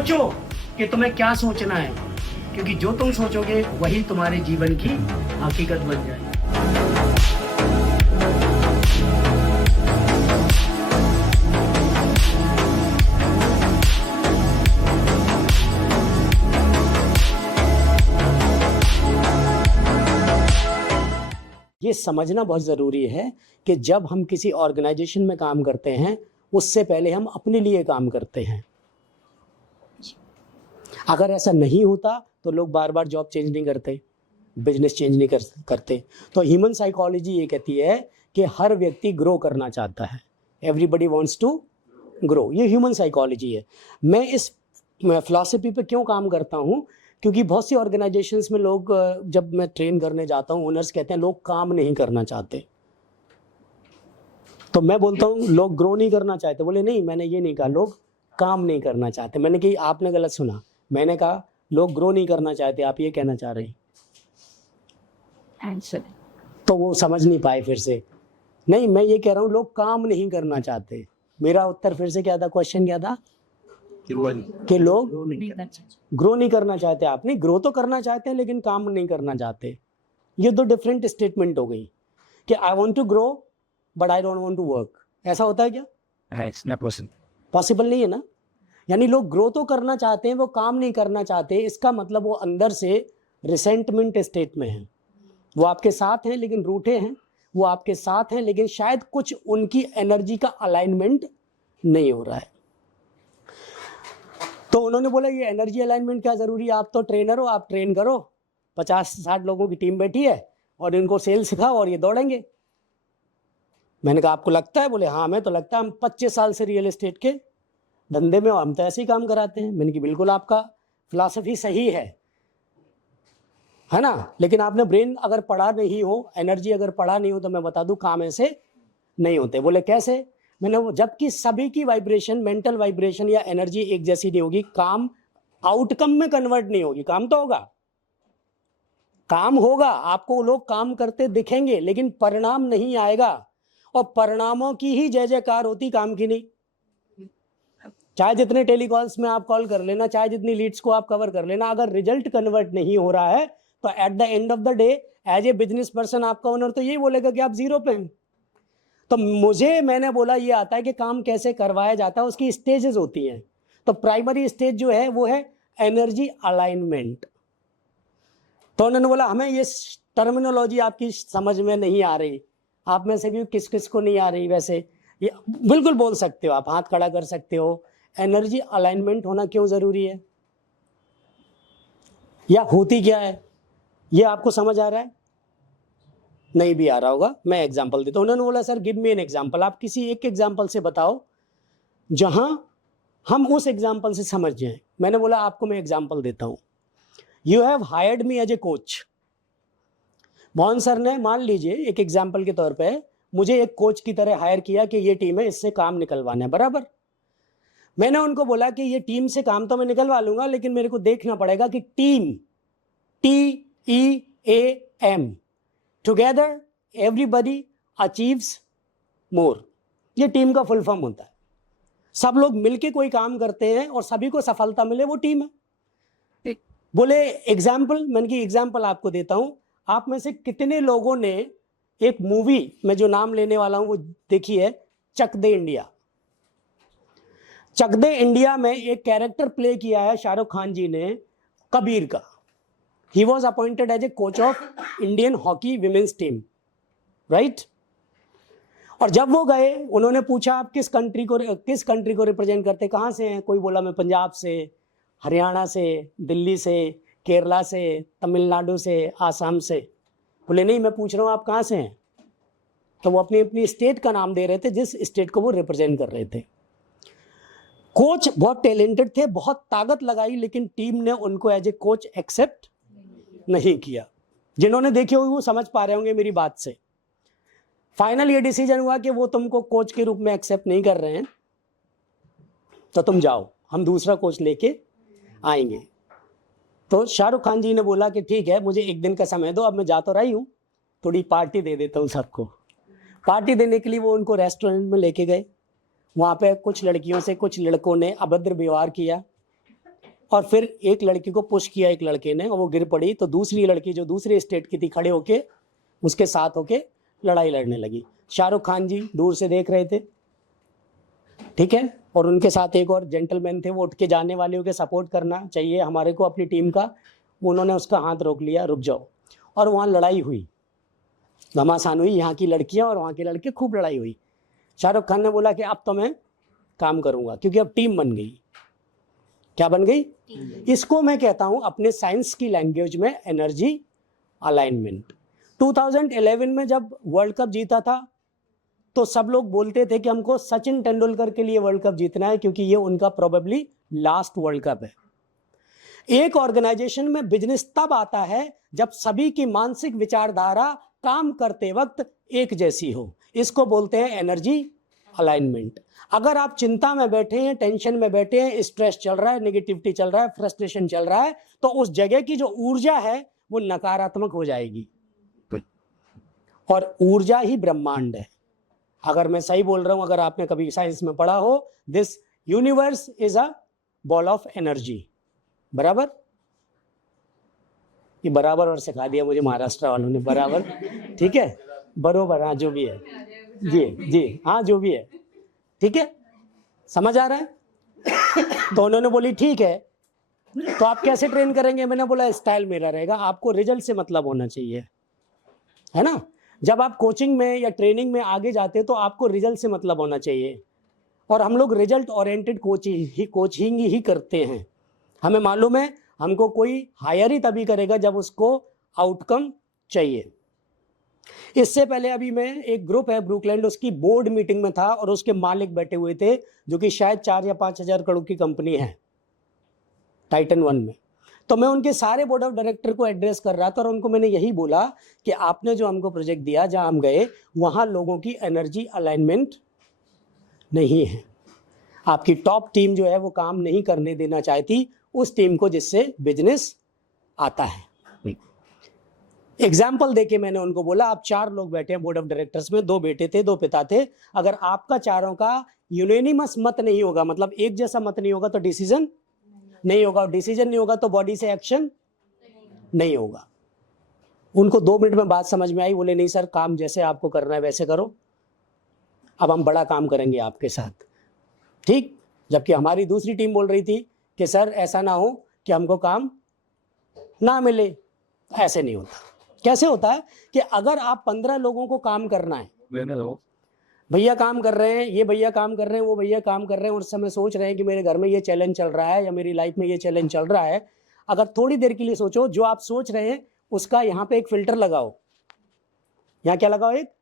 सोचो कि तुम्हें क्या सोचना है, क्योंकि जो तुम सोचोगे वही तुम्हारे जीवन की हकीकत बन जाएगी। ये समझना बहुत ज़रूरी है कि जब हम किसी ऑर्गेनाइजेशन में काम करते हैं उससे पहले हम अपने लिए काम करते हैं। अगर ऐसा नहीं होता तो लोग बार बार जॉब चेंज नहीं करते, बिजनेस चेंज नहीं करते। तो ह्यूमन साइकोलॉजी ये कहती है कि हर व्यक्ति ग्रो करना चाहता है, एवरीबडी वांट्स टू ग्रो। ये ह्यूमन साइकोलॉजी है। मैं इस फिलॉसफी पे क्यों काम करता हूँ, क्योंकि बहुत सी ऑर्गेनाइजेशंस में लोग, जब मैं ट्रेन करने जाता हूँ, ओनर्स कहते हैं लोग काम नहीं करना चाहते। तो मैं बोलता हूँ लोग ग्रो नहीं करना चाहते। बोले नहीं, मैंने ये नहीं कहा लोग काम नहीं करना चाहते। मैंने कहा आपने गलत सुना, मैंने कहा लोग ग्रो नहीं करना चाहते, आप ये कहना चाह रहे हैं। तो वो समझ नहीं पाए फिर से। नहीं, मैं ये कह रहा हूँ लोग काम नहीं करना चाहते। मेरा उत्तर फिर से क्या था, क्वेश्चन क्या था कि लोग ग्रो नहीं करना चाहते। आप नहीं, ग्रो तो करना चाहते हैं लेकिन काम नहीं करना चाहते। ये दो डिफरेंट स्टेटमेंट हो गई कि I want to grow but I don't want to work. ऐसा होता है क्या? पॉसिबल नहीं है ना। यानी लोग ग्रो तो करना चाहते हैं, वो काम नहीं करना चाहते। इसका मतलब वो अंदर से रिसेंटमेंट स्टेट में है। वो आपके साथ हैं लेकिन रूठे हैं, वो आपके साथ हैं लेकिन शायद कुछ उनकी एनर्जी का अलाइनमेंट नहीं हो रहा है। तो उन्होंने बोला ये एनर्जी अलाइनमेंट क्या जरूरी है, आप तो ट्रेनर हो, आप ट्रेन करो, 50-60 लोगों की टीम बैठी है और इनको सेल सिखाओ और ये दौड़ेंगे। मैंने कहा आपको लगता है? बोले हाँ हमें तो लगता है, हम 25 साल से रियल एस्टेट के धंधे में, हम तो ऐसे ही काम कराते हैं। मैंने कहा बिल्कुल आपका फिलॉसफी सही है ना, लेकिन आपने ब्रेन अगर पढ़ा नहीं हो, एनर्जी अगर पढ़ा नहीं हो, तो मैं बता दूं काम ऐसे नहीं होते। बोले कैसे? मैंने, जबकि सभी की वाइब्रेशन, मेंटल वाइब्रेशन या एनर्जी एक जैसी नहीं होगी, काम आउटकम में कन्वर्ट नहीं होगी। काम तो होगा, काम होगा, आपको लोग काम करते दिखेंगे लेकिन परिणाम नहीं आएगा। और परिणामों की ही जय जयकार होती, काम की नहीं। चाहे जितने टेलीकॉल्स में आप कॉल कर लेना, चाहे जितनी लीड्स को आप कवर कर लेना, अगर रिजल्ट कन्वर्ट नहीं हो रहा है तो at the end of the day as a business person आपका ओनर तो यही बोलेगा कि आप जीरो पे हैं। तो मैंने बोला ये आता है कि काम कैसे करवाया जाता है, उसकी स्टेजेस होती हैं। तो प्राइमरी स्टेज जो है वो है एनर्जी अलाइनमेंट। तो उन्होंने बोला हमें ये टर्मिनोलॉजी आपकी समझ में नहीं आ रही। आप में से भी किस किस को नहीं आ रही? वैसे ये बिल्कुल बोल सकते हो, आप हाथ खड़ा कर सकते हो। एनर्जी अलाइनमेंट होना क्यों जरूरी है, या होती क्या है, ये आपको समझ आ रहा है? नहीं भी आ रहा होगा, मैं एग्जांपल देता हूं। उन्होंने बोला sir give me an example, आप किसी एक एग्जांपल से बताओ जहां हम उस एग्जांपल से समझ जाएं। मैंने बोला आपको मैं एग्जांपल देता हूं। You have hired me as a coach. Mohan sir ने, मान लीजिए एक एग्जांपल के तौर पे, मुझे एक कोच की तरह हायर किया कि ये टीम है, इससे काम निकलवाना है, बराबर। मैंने उनको बोला कि ये टीम से काम तो मैं निकलवा लूंगा, लेकिन मेरे को देखना पड़ेगा कि team, TEAM, together everybody achieves more, ये टीम का फुल फॉर्म होता है। सब लोग मिलके कोई काम करते हैं और सभी को सफलता मिले, वो टीम है। बोले एग्जाम्पल? मैंने की एग्जाम्पल आपको देता हूं। आप में से कितने लोगों ने एक मूवी, मैं जो नाम लेने वाला हूं वो देखी है, चक दे इंडिया? चक दे इंडिया में एक कैरेक्टर प्ले किया है शाहरुख खान जी ने, कबीर का। He was appointed as a coach of Indian hockey women's team, right. और जब वो गए, उन्होंने पूछा आप किस कंट्री को रिप्रेजेंट करते, कहाँ से हैं? कोई बोला मैं पंजाब से, हरियाणा से, दिल्ली से, केरला से, तमिलनाडु से, आसाम से। बोले नहीं, मैं पूछ रहा हूँ आप कहाँ से हैं। तो वो अपनी अपनी स्टेट का नाम दे रहे थे, जिस स्टेट को वो रिप्रेजेंट कर रहे थे। कोच बहुत टैलेंटेड थे, बहुत ताकत लगाई, लेकिन टीम ने उनको एज ए कोच एक्सेप्ट नहीं किया। जिन्होंने देखे हुए वो समझ पा रहे होंगे मेरी बात से। फाइनल ये डिसीजन हुआ कि वो तुमको कोच के रूप में एक्सेप्ट नहीं कर रहे हैं, तो तुम जाओ, हम दूसरा कोच लेके आएंगे। तो शाहरुख खान जी ने बोला कि ठीक है, मुझे एक दिन का समय दो, अब मैं जा तो रही हूँ, थोड़ी पार्टी दे देता हूँ सबको। पार्टी देने के लिए वो उनको रेस्टोरेंट में लेके गए। वहाँ पे कुछ लड़कियों से कुछ लड़कों ने अभद्र व्यवहार किया, और फिर एक लड़की को पुश किया एक लड़के ने और वो गिर पड़ी, तो दूसरी लड़की जो दूसरे स्टेट की थी खड़े होके उसके साथ होके लड़ाई लड़ने लगी। शाहरुख खान जी दूर से देख रहे थे, ठीक है, और उनके साथ एक और जेंटलमैन थे, वो उठ के जाने वाले के सपोर्ट करना चाहिए हमारे को अपनी टीम का, उन्होंने उसका हाथ रोक लिया, रुक जाओ, और वहाँ लड़ाई हुई, घमासान हुई, यहाँ की लड़कियाँ और वहाँ के लड़के, खूब लड़ाई हुई। शाहरुख खान ने बोला कि अब तो मैं काम करूँगा, क्योंकि अब टीम बन गई। क्या बन गई? इसको मैं कहता हूँ अपने साइंस की लैंग्वेज में एनर्जी अलाइनमेंट। 2011 में जब वर्ल्ड कप जीता था तो सब लोग बोलते थे कि हमको सचिन तेंदुलकर के लिए वर्ल्ड कप जीतना है, क्योंकि ये उनका प्रोबेबली लास्ट वर्ल्ड कप है। एक ऑर्गेनाइजेशन में बिजनेस तब आता है जब सभी की मानसिक विचारधारा काम करते वक्त एक जैसी हो, इसको बोलते हैं एनर्जी अलाइनमेंट। अगर आप चिंता में बैठे हैं, टेंशन में बैठे हैं, स्ट्रेस चल रहा है, नेगेटिविटी चल रहा है, फ्रस्ट्रेशन चल रहा है, तो उस जगह की जो ऊर्जा है वो नकारात्मक हो जाएगी, और ऊर्जा ही ब्रह्मांड है। अगर मैं सही बोल रहा हूं, अगर आपने कभी साइंस में पढ़ा हो, this universe is a ball of energy, बराबर। ये बराबर और सिखा दिया मुझे महाराष्ट्र वालों ने, बराबर, ठीक है, बरोबर, हाँ जो भी है, जी जी, हाँ जो भी है, ठीक है, समझ आ रहा है। तो उन्होंने बोली ठीक है, तो आप कैसे ट्रेन करेंगे? मैंने बोला स्टाइल मेरा रहेगा, आपको रिजल्ट से मतलब होना चाहिए, है ना। जब आप कोचिंग में या ट्रेनिंग में आगे जाते हैं तो आपको रिजल्ट से मतलब होना चाहिए, और हम लोग रिजल्ट ओरिएंटेड कोचिंग ही करते हैं। हमें मालूम है हमको कोई हायर ही तभी करेगा जब उसको आउटकम चाहिए। इससे पहले अभी मैं, एक ग्रुप है ब्रुकलैंड, उसकी बोर्ड मीटिंग में था और उसके मालिक बैठे हुए थे, जो कि शायद 4 या 5 हजार करोड़ की कंपनी है टाइटन 1 में। तो मैं उनके सारे बोर्ड ऑफ डायरेक्टर को एड्रेस कर रहा था और उनको मैंने यही बोला कि आपने जो हमको प्रोजेक्ट दिया, जहां हम गए वहां लोगों की एनर्जी अलाइनमेंट नहीं है। आपकी टॉप टीम जो है वो काम नहीं करने देना चाहती उस टीम को जिससे बिजनेस आता है। एग्जाम्पल देके मैंने उनको बोला, आप 4 लोग बैठे हैं बोर्ड ऑफ डायरेक्टर्स में, 2 बेटे थे 2 पिता थे, अगर आपका चारों का यूनेनिमस मत नहीं होगा, मतलब एक जैसा मत नहीं होगा, तो डिसीजन नहीं होगा, और डिसीजन नहीं होगा तो बॉडी से एक्शन नहीं होगा। उनको 2 मिनट में बात समझ में आई, बोले नहीं सर, काम जैसे आपको करना है वैसे करो, अब हम बड़ा काम करेंगे आपके साथ, ठीक। जबकि हमारी दूसरी टीम बोल रही थी कि सर ऐसा ना हो कि हमको काम ना मिले। ऐसे नहीं होता। कैसे होता है कि अगर आप 15 लोगों को काम करना है, भैया काम कर रहे हैं, ये भैया काम कर रहे हैं, वो भैया काम कर रहे हैं, और उस समय सोच रहे हैं कि मेरे घर में ये चैलेंज चल रहा है या मेरी लाइफ में ये चैलेंज चल रहा है, अगर थोड़ी देर के लिए सोचो, जो आप सोच रहे हैं उसका यहाँ पे एक फिल्टर लगाओ। यहाँ क्या लगाओ? एक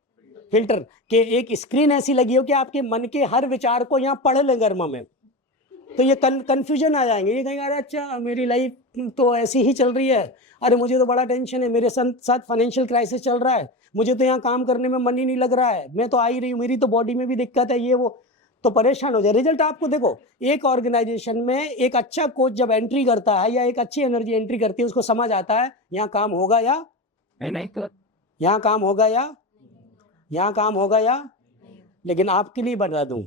फिल्टर, कि एक स्क्रीन ऐसी लगी हो कि आपके मन के हर विचार को यहाँ पढ़ ले गर्मा में, तो ये कंफ्यूजन आ जाएंगे, ये कहेंगे अरे अच्छा मेरी लाइफ तो ऐसी ही चल रही है, अरे मुझे तो बड़ा टेंशन है, मेरे साथ फाइनेंशियल क्राइसिस चल रहा है, मुझे तो यहाँ काम करने में मन ही नहीं लग रहा है, मैं तो आ ही रही हूँ, मेरी तो बॉडी में भी दिक्कत है, ये वो, तो परेशान हो जाए। रिजल्ट आपको देखो, एक ऑर्गेनाइजेशन में एक अच्छा कोच जब एंट्री करता है या एक अच्छी एनर्जी एंट्री करती है, उसको समझ आता है यहाँ काम होगा या नहीं, यहाँ काम होगा या यहाँ काम होगा या। लेकिन आपके लिए बता दूं,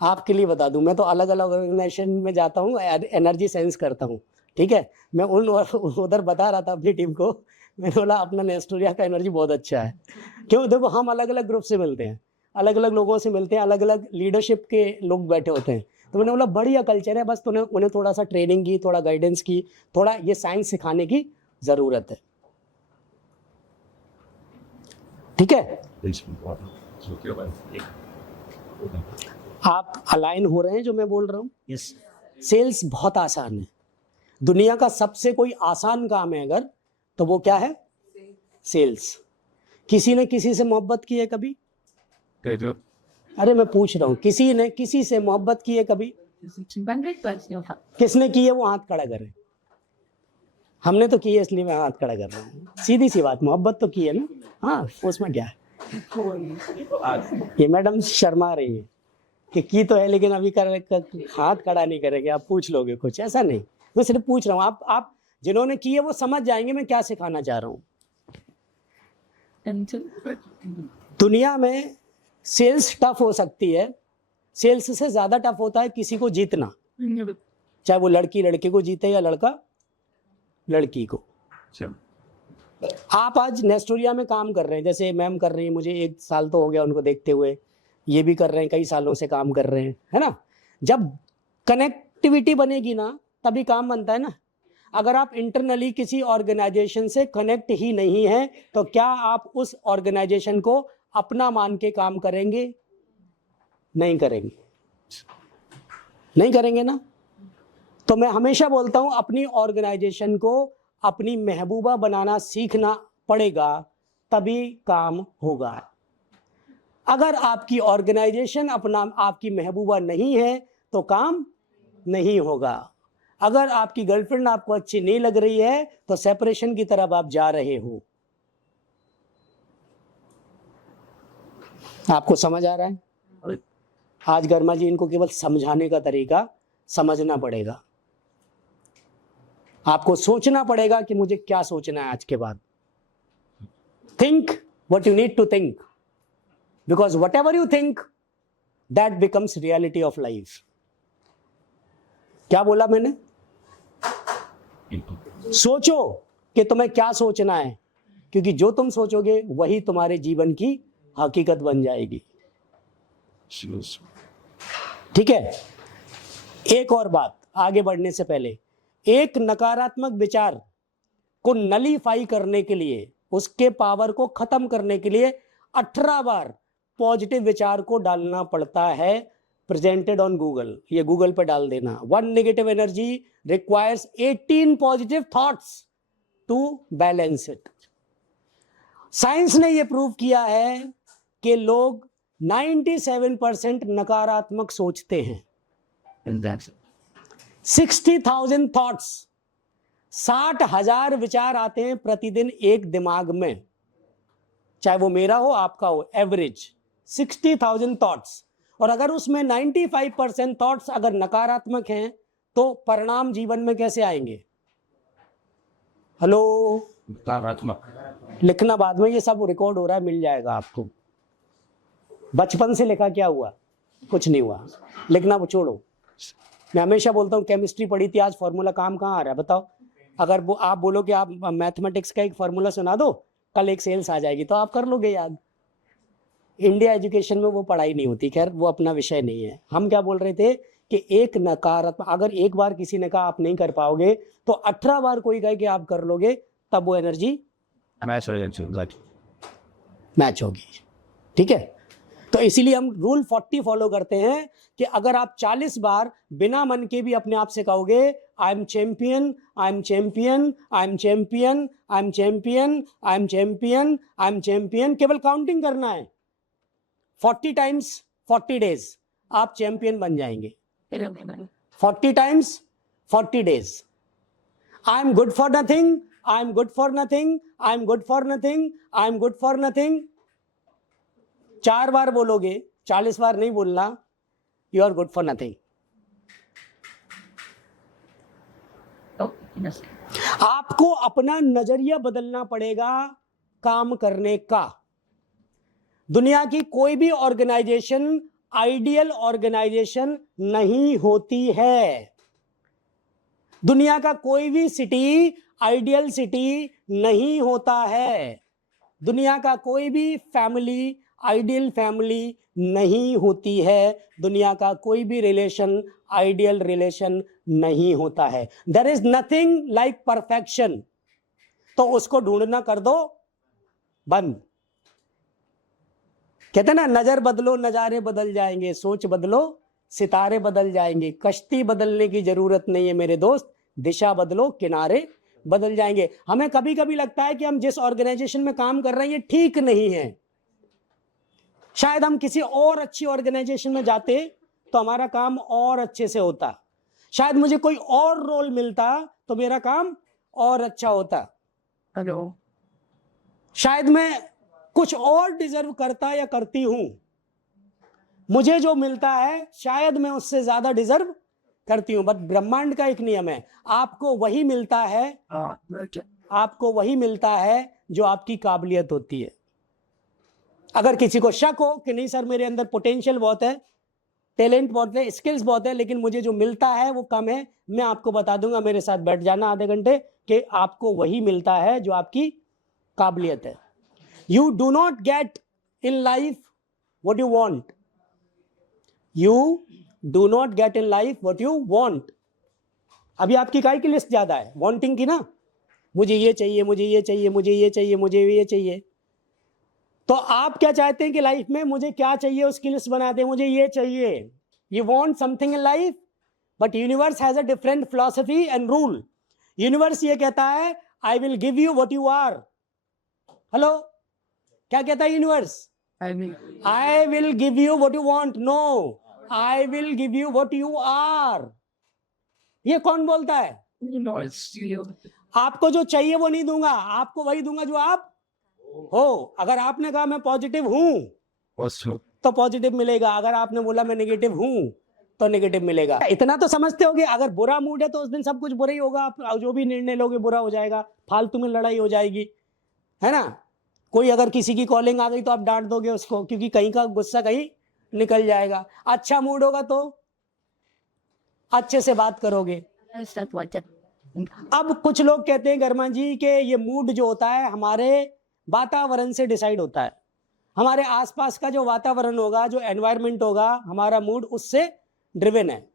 आपके लिए बता दूं, मैं तो अलग अलग ऑर्गेनाइजेशन में जाता हूँ, एनर्जी सेंस करता हूँ, ठीक है। मैं उधर बता रहा था अपनी टीम को, मैंने बोला अपना नेस्टोरिया का एनर्जी बहुत अच्छा है। क्यों? देखो हम अलग अलग ग्रुप से मिलते हैं, अलग अलग लोगों से मिलते हैं, अलग अलग लीडरशिप के लोग बैठे होते हैं, तो मैंने बोला बढ़िया कल्चर है, बस उन्हें थोड़ा सा ट्रेनिंग की, थोड़ा गाइडेंस की, थोड़ा ये साइंस सिखाने की ज़रूरत है, ठीक है। आप अलाइन हो रहे हैं जो मैं बोल रहा हूँ? यस। सेल्स बहुत आसान है, दुनिया का सबसे कोई आसान काम है अगर, तो वो क्या है? सेल्स। किसी ने किसी से मोहब्बत की है कभी? अरे मैं पूछ रहा हूँ, किसी ने किसी से मोहब्बत की है कभी? किसने की है वो हाथ खड़ा करे। हमने तो की है, इसलिए मैं हाथ खड़ा कर रहा हूँ। सीधी सी बात, मोहब्बत तो की है ना, हाँ, उसमें क्या है। ये मैडम शर्मा रही है कि की तो है, लेकिन अभी हाथ खड़ा नहीं करेंगे, आप पूछ लोगे कुछ, ऐसा नहीं, मैं सिर्फ पूछ रहा हूँ। आप जिन्होंने की है वो समझ जाएंगे मैं क्या सिखाना चाह रहा हूँ। दुनिया में सेल्स टफ हो सकती है, सेल्स से ज्यादा टफ होता है किसी को जीतना। चाहे वो लड़की लड़के को जीते या लड़का लड़की को। आप आज नेस्टोरिया में काम कर रहे हैं, जैसे मैम कर रही है, मुझे 1 साल तो हो गया उनको देखते हुए, ये भी कर रहे हैं, कई सालों से काम कर रहे हैं, है ना। जब कनेक्टिविटी बनेगी ना तभी काम बनता है ना। अगर आप इंटरनली किसी ऑर्गेनाइजेशन से कनेक्ट ही नहीं है तो क्या आप उस ऑर्गेनाइजेशन को अपना मान के काम करेंगे? नहीं करेंगे, नहीं करेंगे ना। तो मैं हमेशा बोलता हूं अपनी ऑर्गेनाइजेशन को अपनी महबूबा बनाना सीखना पड़ेगा, तभी काम होगा। अगर आपकी ऑर्गेनाइजेशन अपना आपकी महबूबा नहीं है तो काम नहीं होगा। अगर आपकी गर्लफ्रेंड आपको अच्छी नहीं लग रही है तो सेपरेशन की तरफ आप जा रहे हो। आपको समझ आ रहा है? आज गर्मा जी इनको केवल समझाने का तरीका समझना पड़ेगा। आपको सोचना पड़ेगा कि मुझे क्या सोचना है आज के बाद। Think what you need to think, because whatever you think that becomes reality of life. क्या बोला मैंने? सोचो कि तुम्हें क्या सोचना है, क्योंकि जो तुम सोचोगे वही तुम्हारे जीवन की हकीकत बन जाएगी। ठीक है। एक और बात आगे बढ़ने से पहले, एक नकारात्मक विचार को नलीफाई करने के लिए, उसके पावर को खत्म करने के लिए 18 बार पॉजिटिव विचार को डालना पड़ता है। प्रेजेंटेड ऑन गूगल, ये गूगल पे डाल देना। 1 negative energy requires 18 positive thoughts to balance it. Science ने यह प्रूव किया है कि लोग 97% नकारात्मक सोचते हैं। 60,000 थॉट्स, 60,000 विचार आते हैं प्रतिदिन एक दिमाग में, चाहे वो मेरा हो आपका हो, एवरेज 60,000 थॉट्स। और अगर उसमें 95% थॉट्स अगर नकारात्मक हैं तो परिणाम जीवन में कैसे आएंगे? हेलो, नकारात्मक। लिखना बाद में, ये सब रिकॉर्ड हो रहा है, मिल जाएगा आपको। बचपन से लिखा क्या हुआ? कुछ नहीं हुआ। लिखना वो छोड़ो। मैं हमेशा बोलता हूँ केमिस्ट्री पढ़ी थी, आज फॉर्मूला काम कहाँ आ रहा है बताओ? अगर वो आप बोलो कि आप मैथमेटिक्स का एक फॉर्मूला सुना दो, कल एक सेल्स आ जाएगी तो आप कर लोगे याद। इंडिया एजुकेशन में वो पढ़ाई नहीं होती, खैर वो अपना विषय नहीं है। हम क्या बोल रहे थे कि एक नकारात्मक, अगर एक बार किसी ने कहा आप नहीं कर पाओगे तो 18 बार कोई कहे कि आप कर लोगे, तब वो एनर्जी मैच होगी। ठीक है। तो इसीलिए हम रूल 40 फॉलो करते हैं कि अगर आप 40 बार बिना मन के भी अपने आप से कहोगे I am champion, I am champion, I am champion, I am champion, I am champion, I am champion, केवल काउंटिंग करना है 40 टाइम्स 40 डेज, आप चैंपियन बन जाएंगे। 40 times 40 days. I am good for nothing, I am good for nothing, I am good for nothing, I am good for nothing. 4 बार बोलोगे, 40 बार नहीं बोलना, you are good for nothing. आपको अपना नजरिया बदलना पड़ेगा काम करने का। दुनिया की कोई भी ऑर्गेनाइजेशन आइडियल ऑर्गेनाइजेशन नहीं होती है। दुनिया का कोई भी सिटी आइडियल सिटी नहीं होता है। दुनिया का कोई भी फैमिली आइडियल फैमिली नहीं होती है। दुनिया का कोई भी रिलेशन आइडियल रिलेशन नहीं होता है। There is nothing like perfection. तो उसको ढूंढना कर दो बंद। कहते ना, नजर बदलो नजारे बदल जाएंगे, सोच बदलो सितारे बदल जाएंगे। कश्ती बदलने की जरूरत नहीं है मेरे दोस्त, दिशा बदलो किनारे बदल जाएंगे। हमें कभी कभी लगता है कि हम जिस ऑर्गेनाइजेशन में काम कर रहे हैं ये ठीक नहीं है, शायद हम किसी और अच्छी ऑर्गेनाइजेशन में जाते तो हमारा काम और अच्छे से होता, शायद मुझे कोई और रोल मिलता तो मेरा काम और अच्छा होता। हेलो, शायद मैं कुछ और डिजर्व करता या करती हूं, मुझे जो मिलता है शायद मैं उससे ज्यादा डिजर्व करती हूं। बट ब्रह्मांड का एक नियम है, आपको वही मिलता है, आपको वही मिलता है जो आपकी काबिलियत होती है। अगर किसी को शक हो कि नहीं सर मेरे अंदर पोटेंशियल बहुत है, टैलेंट बहुत है, स्किल्स बहुत है, लेकिन मुझे जो मिलता है वो कम है। मैं आपको बता दूंगा, मेरे साथ बैठ जाना आधे घंटे, कि आपको वही मिलता है जो आपकी काबिलियत है। You do not get in life what you want, you do not get in life what you want. अभी आपकी काय की लिस्ट ज्यादा है, वांटिंग की ना, मुझे ये चाहिए, मुझे ये चाहिए, मुझे ये चाहिए, मुझे ये चाहिए। तो आप क्या चाहते हैं कि लाइफ में मुझे क्या चाहिए, उसकी लिस्ट बनाते हैं, मुझे ये चाहिए। You want something in life, but universe has a different philosophy and rule. Universe ये कहता है, I will give you what you are. Hello, क्या कहता है universe? I will give you what you want. No, I will give you what you are. ये कौन बोलता है? आपको जो चाहिए वो नहीं दूंगा, आपको वही दूंगा जो आप हो। अगर आपने कहा मैं पॉजिटिव हूं तो पॉजिटिव मिलेगा, अगर आपने बोला मैं नेगेटिव हूं तो नेगेटिव मिलेगा। इतना तो समझते होगे, अगर बुरा मूड है तो उस दिन सब कुछ बुरा ही होगा, आप जो भी निर्णय लोगे बुरा हो जाएगा, फालतू में लड़ाई हो जाएगी, है ना। कोई अगर किसी की कॉलिंग आ गई तो आप डांट दोगे उसको, क्योंकि कहीं का गुस्सा कहीं निकल जाएगा। अच्छा मूड होगा तो अच्छे से बात करोगे। अब कुछ लोग कहते हैं गर्मा जी के ये मूड जो होता है हमारे वातावरण से डिसाइड होता है, हमारे आसपास का जो वातावरण होगा, जो एनवायरनमेंट होगा, हमारा मूड उससे ड्रिवन है।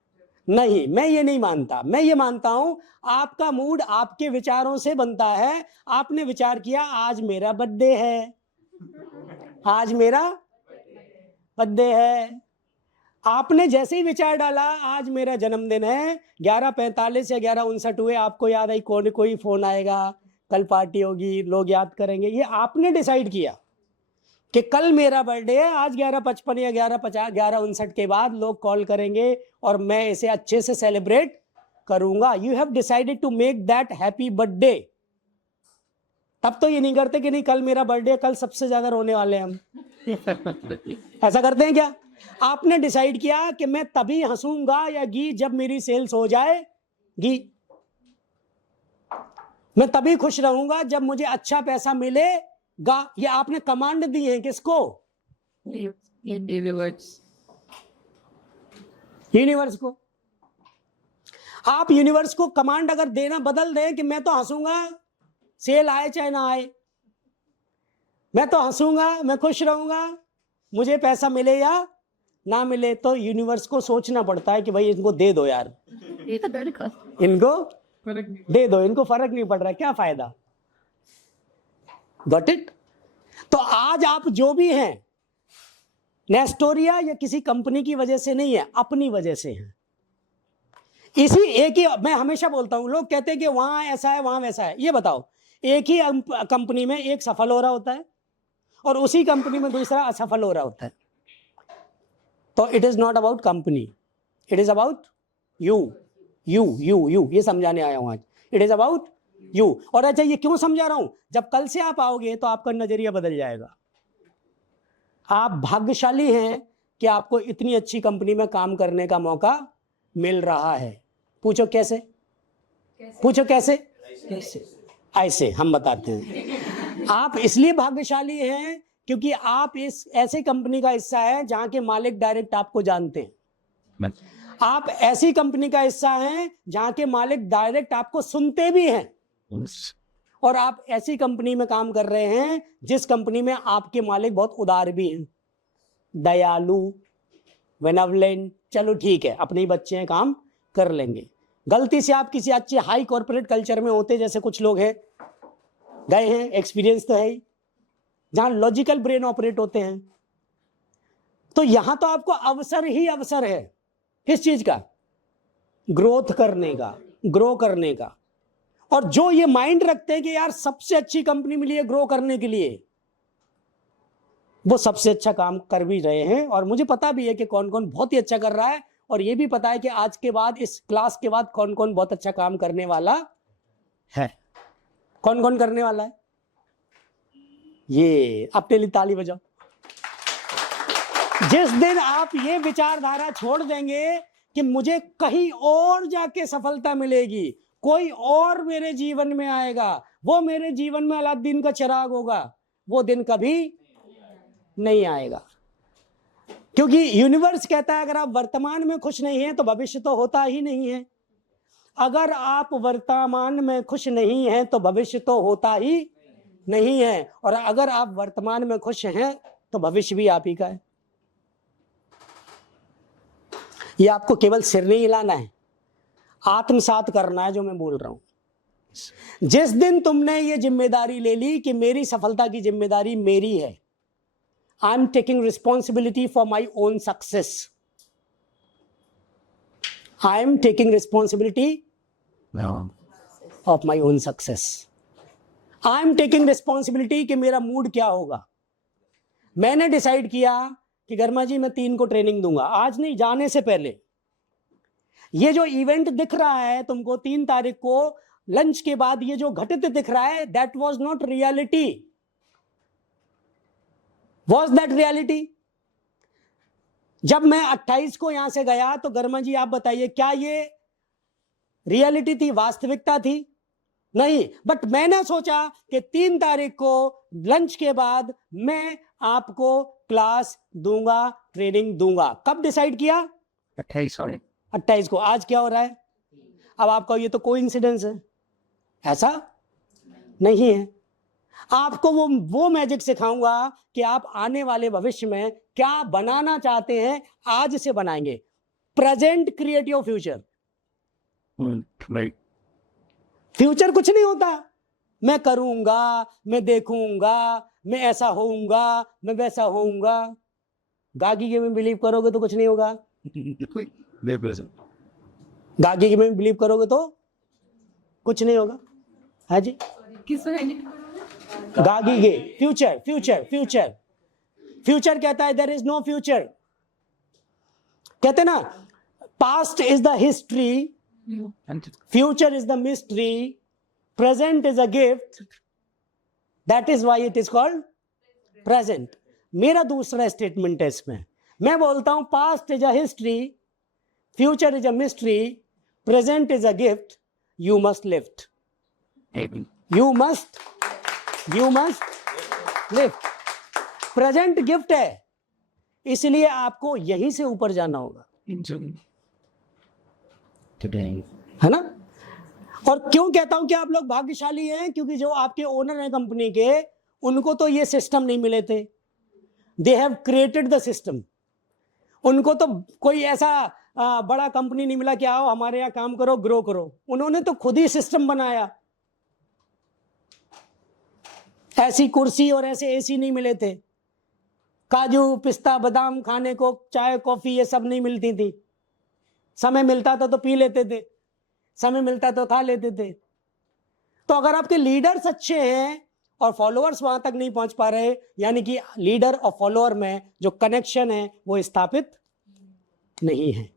नहीं, मैं ये नहीं मानता। मैं ये मानता हूं आपका मूड आपके विचारों से बनता है। आपने विचार किया आज मेरा बर्थडे है, आज मेरा बर्थडे है, आपने जैसे ही विचार डाला आज मेरा जन्मदिन है, 11:45 या 11:59 हुए, आपको याद आई कौन कोई फोन आएगा, कल पार्टी होगी, लोग याद करेंगे। ये आपने डिसाइड किया कि कल मेरा बर्थडे है, आज 11:55 या 11:50 11:59 के बाद लोग कॉल करेंगे और मैं इसे अच्छे से सेलिब्रेट करूंगा। You have decided to make that happy birthday. तब तो ये नहीं करते कि नहीं कल मेरा बर्थडे, कल सबसे ज्यादा रोने वाले हैं हम। ऐसा करते हैं क्या? आपने डिसाइड किया कि मैं तभी हंसूंगा या गी जब मेरी सेल्स हो जाएगी, मैं तभी खुश रहूंगा जब मुझे अच्छा पैसा मिलेगा। ये आपने कमांड दी है किसको? यूनिवर्स को। आप यूनिवर्स को कमांड अगर देना बदल दें कि मैं तो हंसूंगा सेल आए चाहे ना आए, मैं तो हंसूंगा, मैं खुश रहूंगा, मुझे पैसा मिले या ना मिले, तो यूनिवर्स को सोचना पड़ता है कि भाई इनको दे दो यार, इनको दे दो, इनको फर्क नहीं पड़ रहा, क्या फायदा। Got it? तो आज आप जो भी हैं नेस्टोरिया या किसी कंपनी की वजह से नहीं है, अपनी वजह से है। इसी एक ही, मैं हमेशा बोलता हूं, लोग कहते हैं कि वहां ऐसा है वहां वैसा है। ये बताओ, एक ही कंपनी में एक सफल हो रहा होता है और उसी कंपनी में दूसरा असफल हो रहा होता है। तो it is not about company, it is about you. You ये समझाने आया हूं आज। It is about you. और अच्छा, ये क्यों समझा रहा हूं? जब कल से आप आओगे तो आपका नजरिया बदल जाएगा। आप भाग्यशाली हैं कि आपको इतनी अच्छी कंपनी में काम करने का मौका मिल रहा है। पूछो कैसे? पूछो कैसे? ऐसे हम बताते हैं। आप इसलिए भाग्यशाली हैं क्योंकि आप इस ऐसे कंपनी का हिस्सा है जहां के मालिक डायरेक्ट आपको जानते हैं। आप ऐसी कंपनी का हिस्सा हैं जहां के मालिक डायरेक्ट आपको सुनते भी हैं। और आप ऐसी कंपनी में काम कर रहे हैं जिस कंपनी में आपके मालिक बहुत उदार भी हैं, दयालु, बेनेवलेंट। चलो ठीक है, अपने ही बच्चे हैं, काम कर लेंगे। गलती से आप किसी अच्छे हाई कॉर्पोरेट कल्चर में होते, जैसे कुछ लोग हैं, गए हैं, एक्सपीरियंस तो है ही, जहां लॉजिकल ब्रेन ऑपरेट होते हैं, तो यहां तो आपको अवसर ही अवसर है। किस चीज का? ग्रोथ करने का, ग्रो करने का। और जो ये माइंड रखते हैं कि यार सबसे अच्छी कंपनी मिली है ग्रो करने के लिए, वो सबसे अच्छा काम कर भी रहे हैं। और मुझे पता भी है कि कौन कौन बहुत ही अच्छा कर रहा है, और ये भी पता है कि आज के बाद, इस क्लास के बाद, कौन कौन बहुत अच्छा काम करने वाला है। कौन कौन करने वाला है? ये अपने लिए ताली बजाओ। जिस दिन आप ये विचारधारा छोड़ देंगे कि मुझे कहीं और जाके सफलता मिलेगी, कोई और मेरे जीवन में आएगा, वो मेरे जीवन में अलादीन का चिराग होगा, वो दिन कभी नहीं आएगा। क्योंकि यूनिवर्स कहता है अगर आप वर्तमान में खुश नहीं हैं तो भविष्य तो होता ही नहीं है। अगर आप वर्तमान में खुश नहीं हैं तो भविष्य तो होता ही नहीं है, और अगर आप वर्तमान में खुश हैं तो भविष्य भी आप ही का है। ये आपको केवल सिर नहीं हिलाना है, आत्मसात करना है जो मैं बोल रहा हूं। जिस दिन तुमने ये जिम्मेदारी ले ली कि मेरी सफलता की जिम्मेदारी मेरी है, I am taking responsibility for my own success, I am taking responsibility of my own success, I am taking responsibility कि मेरा मूड क्या होगा। मैंने डिसाइड किया कि गर्मा जी मैं 3 को ट्रेनिंग दूंगा, आज नहीं, जाने से पहले। ये जो इवेंट दिख रहा है तुमको 3 तारीख को लंच के बाद, ये जो घटित दिख रहा है, that was not reality. Was that reality? जब मैं 28 को यहां से गया तो गर्मा जी आप बताइए, क्या ये रियलिटी थी, वास्तविकता थी? नहीं। बट मैंने सोचा कि 3 तारीख को लंच के बाद मैं आपको क्लास दूंगा, ट्रेनिंग दूंगा। कब डिसाइड किया? 28 को। आज क्या हो रहा है? अब आपका ये तो कोइंसिडेंस है, ऐसा नहीं है। आपको वो मैजिक सिखाऊंगा कि आप आने वाले भविष्य में क्या बनाना चाहते हैं, आज से बनाएंगे। Present create your future. Future कुछ नहीं होता, मैं करूंगा, मैं देखूंगा, मैं ऐसा होऊंगा, मैं वैसा होऊंगा। गागी के में बिलीव करोगे तो कुछ नहीं होगा। गागी के में बिलीव करोगे तो कुछ नहीं होगा। हाँ जी, गागी के फ्यूचर फ्यूचर फ्यूचर फ्यूचर कहता है देयर इज नो फ्यूचर। कहते ना, past is the history, future is the mystery, present is a gift, that is why it is called present. मेरा दूसरा स्टेटमेंट है इसमें, मैं बोलता हूं past is a history, future is a mystery, present is a gift, you must lift, you must lift. Present gift है, इसलिए आपको यहीं से ऊपर जाना होगा, है ना। और क्यों कहता हूं कि आप लोग भाग्यशाली हैं? क्योंकि जो आपके ओनर हैं कंपनी के, उनको तो ये सिस्टम नहीं मिले थे, they have created the system. उनको तो कोई ऐसा बड़ा कंपनी नहीं मिला कि आओ हमारे यहाँ काम करो, ग्रो करो। उन्होंने तो खुद ही सिस्टम बनाया। ऐसी कुर्सी और ऐसे एसी नहीं मिले थे, काजू पिस्ता बादाम खाने को, चाय कॉफी ये सब नहीं मिलती थी। समय मिलता था तो पी लेते थे, समय मिलता तो खा लेते थे। तो अगर आपके लीडर्स अच्छे हैं और फॉलोअर्स वहां तक नहीं पहुंच पा रहे, यानी कि लीडर और फॉलोअर में जो कनेक्शन है वो स्थापित नहीं है।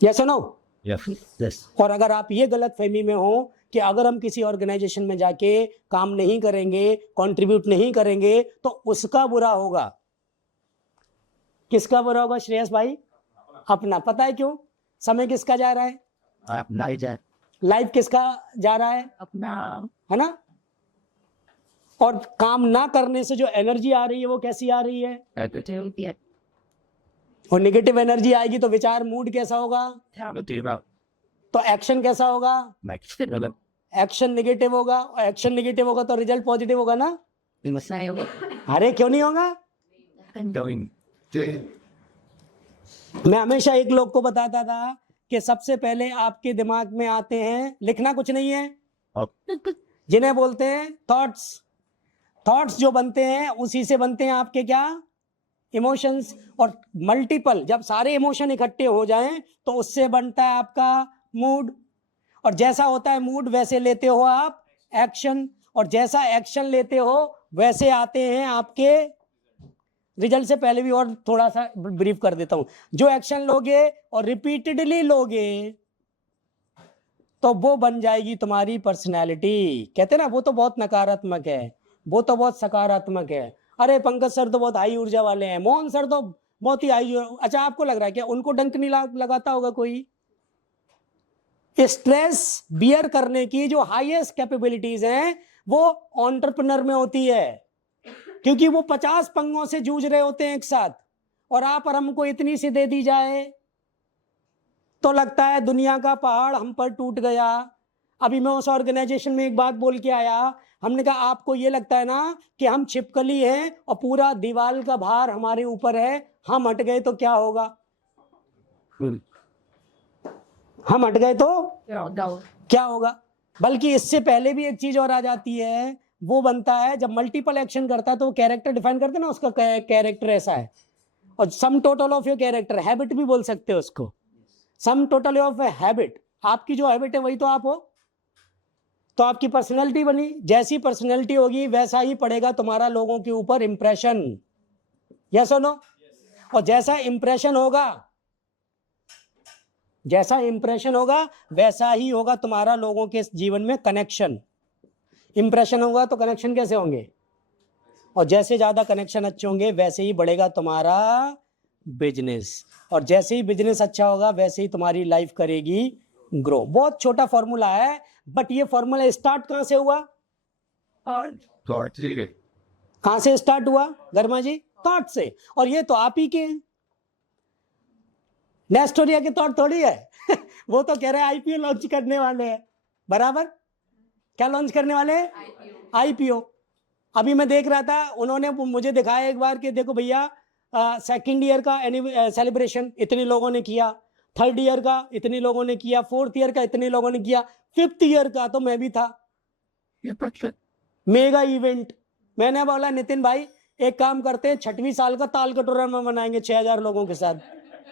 यस और नो? यस। और अगर आप ये गलत फहमी में हो कि अगर हम किसी ऑर्गेनाइजेशन में जाके काम नहीं करेंगे, कंट्रीब्यूट नहीं करेंगे, तो उसका बुरा होगा। किसका बुरा होगा श्रेयस भाई? अपना। पता है क्यों? समय किसका जा रहा है? लाइफ किसका जा रहा है? अपना, है ना। और काम ना करने से जो एनर्जी आ रही है वो कैसी आ रही है? और नेगेटिव एनर्जी आएगी तो विचार, मूड कैसा होगा? तो एक्शन कैसा होगा? एक्शन नेगेटिव होगा, और एक्शन नेगेटिव होगा तो रिजल्ट पॉजिटिव होगा ना। अरे क्यों नहीं होगा? मैं हमेशा एक लोग को बताता था कि सबसे पहले आपके दिमाग में आते हैं, लिखना कुछ नहीं है, जिन्हें बोलते हैं थॉट्स। थॉट्स जो बनते हैं उसी से बनते हैं आपके क्या? इमोशंस। और मल्टीपल, जब सारे इमोशन इकट्ठे हो जाएं तो उससे बनता है आपका मूड। और जैसा होता है मूड वैसे लेते हो आप एक्शन, और जैसा एक्शन लेते हो वैसे आते हैं आपके रिजल्ट। से पहले भी और थोड़ा सा ब्रीफ कर देता हूं। जो एक्शन लोगे और रिपीटेडली लोगे तो वो बन जाएगी तुम्हारी पर्सनैलिटी। कहते ना वो तो बहुत नकारात्मक है, वो तो बहुत सकारात्मक है। अरे पंकज सर तो बहुत हाई ऊर्जा वाले हैं, मोहन सर तो बहुत ही हाई। अच्छा, आपको लग रहा है क्या उनको डंक नहीं लगाता होगा कोई? स्ट्रेस बियर करने की जो हाईएस्ट कैपेबिलिटीज हैं वो एंटरप्रेन्योर में होती है। क्योंकि वो 50 पंगों से जूझ रहे होते हैं एक साथ, और आप और हमको इतनी सी दे दी जाए तो लगता है दुनिया का पहाड़ हम पर टूट गया। अभी मैं उस ऑर्गेनाइजेशन में एक बात बोल के आया, हमने कहा आपको ये लगता है ना कि हम छिपकली हैं और पूरा दीवार का भार हमारे ऊपर है, हम हट गए तो क्या होगा? हम हट गए तो क्या होगा? बल्कि इससे पहले भी एक चीज और आ जाती है, वो बनता है जब मल्टीपल एक्शन करता है तो वो कैरेक्टर डिफाइन करते हैं ना, उसका कैरेक्टर ऐसा है, और sum total of your character, habit भी बोल सकते हो उसको, सम टोटल ऑफ हैबिट, आपकी जो हैबिट है वही तो आप हो, तो आपकी पर्सनैलिटी बनी। जैसी पर्सनैलिटी होगी वैसा ही पड़ेगा तुम्हारा लोगों के ऊपर इंप्रेशन, यस और नो? और जैसा इंप्रेशन होगा, जैसा इंप्रेशन होगा वैसा ही होगा तुम्हारा लोगों के जीवन में कनेक्शन। इंप्रेशन होगा तो कनेक्शन कैसे होंगे? और जैसे ज्यादा कनेक्शन अच्छे होंगे वैसे ही बढ़ेगा तुम्हारा बिजनेस, और जैसे ही बिजनेस अच्छा होगा वैसे ही तुम्हारी लाइफ करेगी ग्रो। बहुत छोटा फॉर्मूला है, बट ये फॉर्मूला स्टार्ट कहां से हुआ? कहां से स्टार्ट हुआ गर्मा जी? थॉट से। और ये तो आप ही के नेस्टोरिया के थॉट थोड़ी है वो तो कह रहे हैं आईपीओ लॉन्च करने वाले हैं, बराबर? क्या लॉन्च करने वाले हैं? आईपीओ। अभी मैं देख रहा था, उन्होंने मुझे दिखाया एक बार कि देखो भैया, सेकंड ईयर का सेलिब्रेशन इतने लोगों ने किया, थर्ड ईयर का इतने लोगों ने किया, फोर्थ ईयर का इतने लोगों ने किया, फिफ्थ ईयर का तो मैं भी था, मेगा इवेंट। मैंने बोला नितिन भाई एक काम करते हैं, 6वीं साल का ताल कटोरा में मनाएंगे 6000 लोगों के साथ,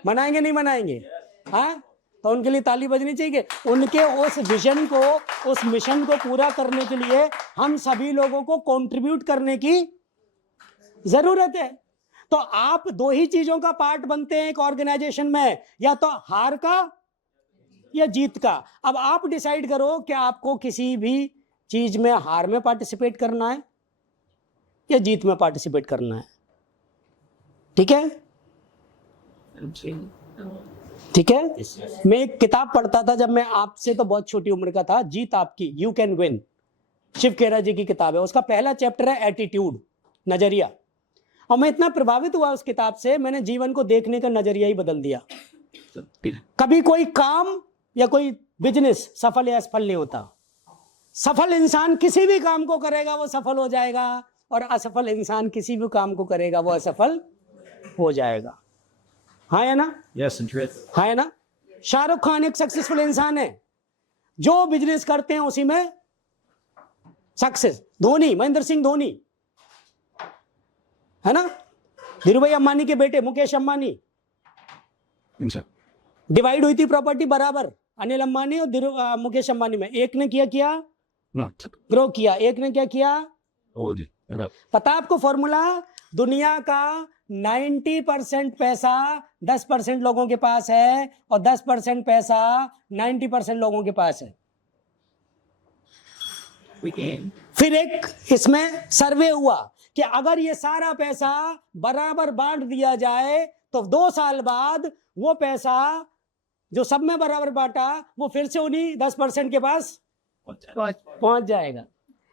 मनाएंगे नहीं मनाएंगे? हाँ, तो उनके लिए ताली बजनी चाहिए। उनके उस विजन को, उस मिशन को पूरा करने के लिए हम सभी लोगों को कंट्रीब्यूट करने की जरूरत है। तो आप दो ही चीजों का पार्ट बनते हैं एक ऑर्गेनाइजेशन में, या तो हार का या जीत का। अब आप डिसाइड करो कि आपको किसी भी चीज में हार में पार्टिसिपेट करना है या जीत में पार्टिसिपेट करना है। ठीक है? ठीक है। मैं एक किताब पढ़ता था जब मैं आपसे तो बहुत छोटी उम्र का था, जीत आपकी, यू कैन विन, शिव खेरा जी की किताब है। उसका पहला चैप्टर है एटीट्यूड, नजरिया। और मैं इतना प्रभावित हुआ उस किताब से, मैंने जीवन को देखने का नजरिया ही बदल दिया। कभी कोई काम या कोई बिजनेस सफल या असफल नहीं होता। सफल इंसान किसी भी काम को करेगा वो सफल हो जाएगा, और असफल इंसान किसी भी काम को करेगा वो असफल हो जाएगा। हाँ या ना? Yes, and truth. हाँ या ना? शाहरुख खान एक सक्सेसफुल इंसान है, जो बिजनेस करते हैं उसी में सक्सेस। धोनी, महेंद्र सिंह धोनी, है ना? धीरूभाई अंबानी के बेटे मुकेश अंबानी, डिवाइड हुई थी प्रॉपर्टी बराबर, अनिल अंबानी और मुकेश अंबानी में। एक ने किया ग्रो किया, एक ने क्या किया? पता आपको फॉर्मूला? दुनिया का 90% पैसा 10% लोगों के पास है, और 10% पैसा 90% लोगों के पास है। फिर एक इसमें सर्वे हुआ कि अगर ये सारा पैसा बराबर बांट दिया जाए तो 2 साल बाद वो पैसा जो सब में बराबर बांटा वो फिर से उन्हीं 10% के पास पहुंच जाएगा।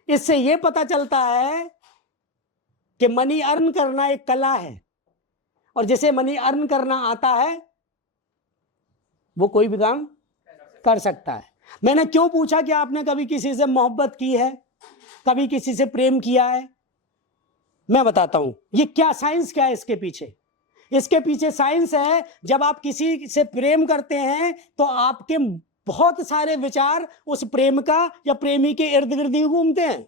इससे ये पता चलता है कि मनी अर्न करना एक कला है, और जिसे मनी अर्न करना आता है वो कोई भी काम कर सकता है। मैंने क्यों पूछा कि आपने कभी किसी से मोहब्बत की है, कभी किसी से प्रेम किया है? मैं बताता हूं ये क्या साइंस क्या है इसके पीछे। इसके पीछे साइंस है, जब आप किसी से प्रेम करते हैं तो आपके बहुत सारे विचार उस प्रेम का या प्रेमी के इर्द गिर्द ही घूमते हैं।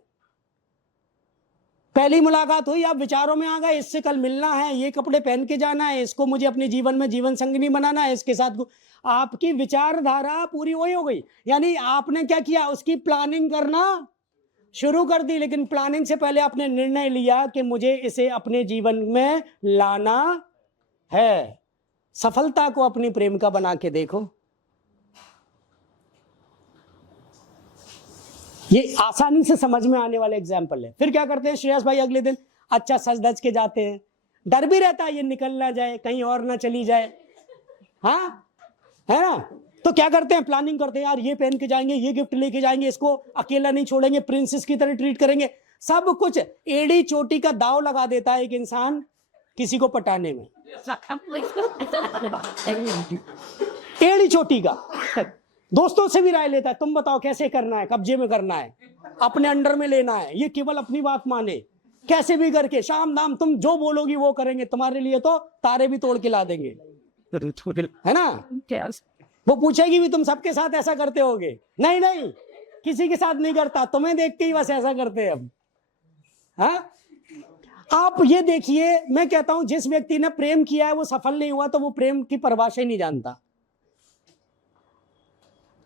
पहली मुलाकात हुई, आप विचारों में आ गए, इससे कल मिलना है, ये कपड़े पहन के जाना है, इसको मुझे अपने जीवन में जीवन संगिनी बनाना है, इसके साथ आपकी विचारधारा पूरी वही हो गई। यानी आपने क्या किया? उसकी प्लानिंग करना शुरू कर दी, लेकिन प्लानिंग से पहले आपने निर्णय लिया कि मुझे इसे अपने जीवन में लाना है। सफलता को अपनी प्रेमिका बना के देखो। ये आसानी से समझ में आने वाला एग्जाम्पल है। फिर क्या करते हैं श्रेयस भाई? अगले दिन अच्छा सज धज के जाते हैं, डर भी रहता है ये निकल ना जाए, कहीं और ना चली जाए, हाँ है ना? तो क्या करते हैं? प्लानिंग करते हैं, यार ये पहन के जाएंगे, ये गिफ्ट लेके जाएंगे, इसको अकेला नहीं छोड़ेंगे, प्रिंसेस की तरह ट्रीट करेंगे। सब कुछ एड़ी चोटी का दाव लगा देता है एक इंसान किसी को पटाने में, एड़ी चोटी का। दोस्तों से भी राय लेता है, तुम बताओ कैसे करना है, कब्जे में करना है, अपने अंडर में लेना है, ये केवल अपनी बात माने, कैसे भी करके शाम दाम तुम जो बोलोगी वो करेंगे, तुम्हारे लिए तो तारे भी तोड़ के ला देंगे, है ना। वो पूछेगी भी तुम सबके साथ ऐसा करते होगे, नहीं नहीं किसी के साथ नहीं करता, तुम्हें देख के ही बस ऐसा करते हैं अब। हाँ, आप ये देखिए, मैं कहता हूं जिस व्यक्ति ने प्रेम किया है वो सफल नहीं हुआ तो वो प्रेम की परिभाषा ही नहीं जानता।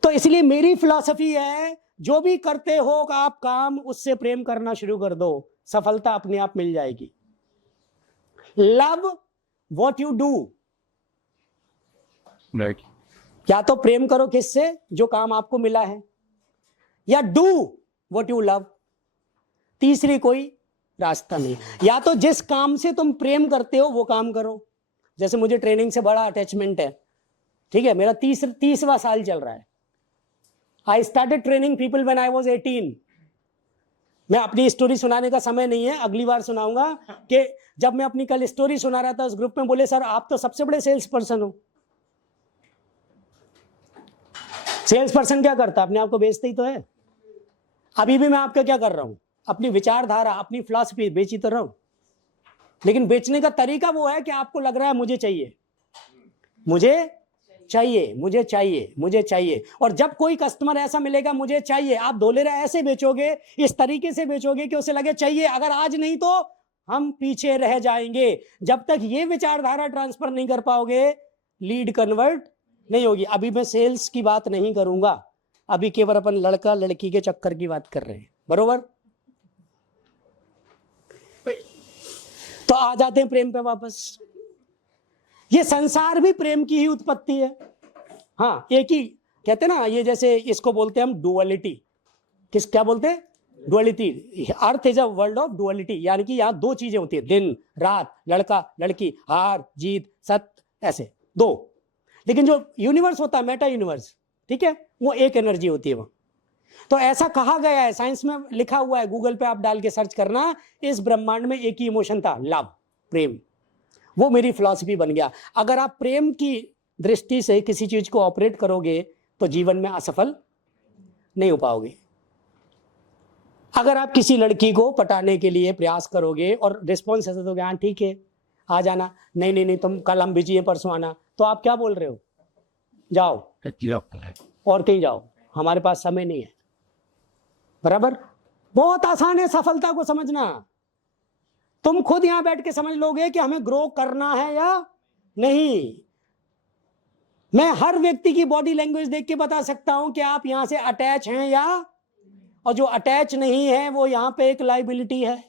तो इसलिए मेरी फिलॉसफी है, जो भी करते हो आप काम, उससे प्रेम करना शुरू कर दो, सफलता अपने आप मिल जाएगी। Love what you do, right. या तो प्रेम करो किससे, जो काम आपको मिला है, या डू व्हाट यू लव, तीसरी कोई रास्ता नहीं। या तो जिस काम से तुम प्रेम करते हो वो काम करो, जैसे मुझे ट्रेनिंग से बड़ा अटैचमेंट है, ठीक है, मेरा 30वां साल चल रहा है। I started training people when I was 18। मैं अपनी स्टोरी सुनाने का समय नहीं है, अगली बार सुनाऊंगा कि जब मैं अपनी कल स्टोरी सुना रहा था उस ग्रुप में बोले सर आप तो सबसे बड़े सेल्स पर्सन हो। सेल्स पर्सन क्या करता है, अपने आप को बेचते ही तो है। अभी भी मैं आपका क्या कर रहा हूं, अपनी विचारधारा, अपनी फिलॉसफी बेची तो रहा हूं, लेकिन बेचने का तरीका वो है कि आपको लग रहा है मुझे चाहिए, मुझे चाहिए, मुझे चाहिए, मुझे चाहिए। और जब कोई कस्टमर ऐसा मिलेगा मुझे चाहिए, आप धोले रहे ऐसे बेचोगे, इस तरीके से बेचोगे कि उसे लगे चाहिए, अगर आज नहीं तो हम पीछे रह जाएंगे। जब तक ये विचारधारा ट्रांसफर नहीं कर पाओगे लीड कन्वर्ट नहीं होगी। अभी मैं सेल्स की बात नहीं करूंगा, अभी केवल अपन लड़का लड़की के चक्कर की बात कर रहे हैं, बरोबर। तो आ जाते हैं प्रेम पे वापस। ये संसार भी प्रेम की ही उत्पत्ति है। हाँ, एक ही कहते ना, ये जैसे इसको बोलते हैं हम डुअलिटी। क्या बोलते हैं, duality. Earth is a world of duality, यानी कि यहाँ दो चीजें होती है, दिन रात, लड़का लड़की, हार जीत, सत्य, ऐसे दो। लेकिन जो यूनिवर्स होता है, मेटा यूनिवर्स, ठीक है, वो एक एनर्जी होती है वहां। तो ऐसा कहा गया है, साइंस में लिखा हुआ है, गूगल पे आप डाल के सर्च करना, इस ब्रह्मांड में एक ही इमोशन था, लव, प्रेम। वो मेरी फिलॉसफी बन गया। अगर आप प्रेम की दृष्टि से किसी चीज को ऑपरेट करोगे तो जीवन में असफल नहीं हो पाओगे। अगर आप किसी लड़की को पटाने के लिए प्रयास करोगे और रिस्पॉन्स ऐसा दोगे, हाँ ठीक है आ जाना, नहीं नहीं नहीं तुम कल हम बिजी हैं परसों आना, तो आप क्या बोल रहे हो, जाओ और कहीं जाओ, हमारे पास समय नहीं है। बराबर। बहुत आसान है सफलता को समझना। तुम खुद यहां बैठ के समझ लोगे कि हमें ग्रो करना है या नहीं। मैं हर व्यक्ति की बॉडी लैंग्वेज देख के बता सकता हूं कि आप यहां से अटैच हैं या, और जो अटैच नहीं है वो यहां पे एक लाइबिलिटी है,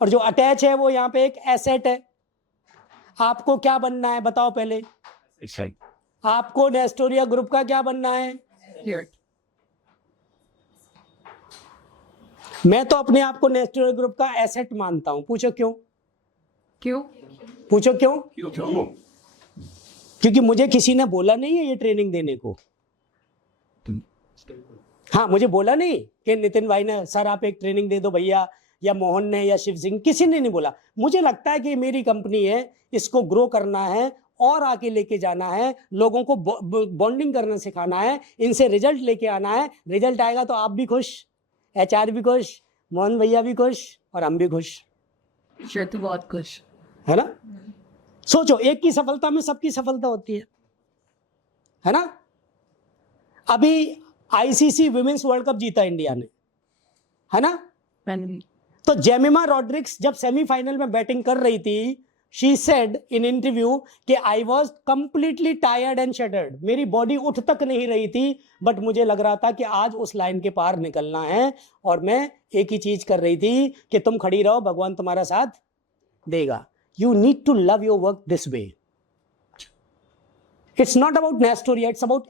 और जो अटैच है वो यहां पे एक एसेट है। आपको क्या बनना है बताओ पहले, आपको नेस्टोरिया ग्रुप का क्या बनना है? मैं तो अपने आप को नेस्टोरिया ग्रुप का एसेट मानता हूं। पूछो क्यों? क्यों? पूछो क्यों? क्योंकि मुझे किसी ने बोला नहीं है ये ट्रेनिंग देने को। हाँ, मुझे बोला नहीं कि नितिन भाई ने, सर आप एक ट्रेनिंग दे दो भैया, या मोहन ने, या शिव सिंह, किसी ने नहीं बोला। मुझे लगता है कि मेरी कंपनी है, इसको ग्रो करना है और आगे लेके जाना है, लोगों को बॉन्डिंग करना सिखाना है, इनसे रिजल्ट लेके आना है। रिजल्ट आएगा तो आप भी खुश, एचआर भी खुश, मोहन भैया भी खुश, और हम भी खुश। तो बहुत खुश है ना। सोचो, एक की सफलता में सबकी सफलता होती है ना। अभी आईसीसी विमेंस वर्ल्ड कप जीता इंडिया ने, है ना। तो जेमिमा रॉड्रिक्स जब सेमीफाइनल में बैटिंग कर रही थी, शी सेड इन इंटरव्यू कि I was completely tired and shattered, मेरी बॉडी उठ तक नहीं रही थी, बट मुझे लग रहा था कि आज उस लाइन के पार निकलना है, और मैं एक ही चीज कर रही थी कि तुम खड़ी रहो, भगवान तुम्हारा साथ देगा। You need to love your work this way. It's not about Nestoria, it's about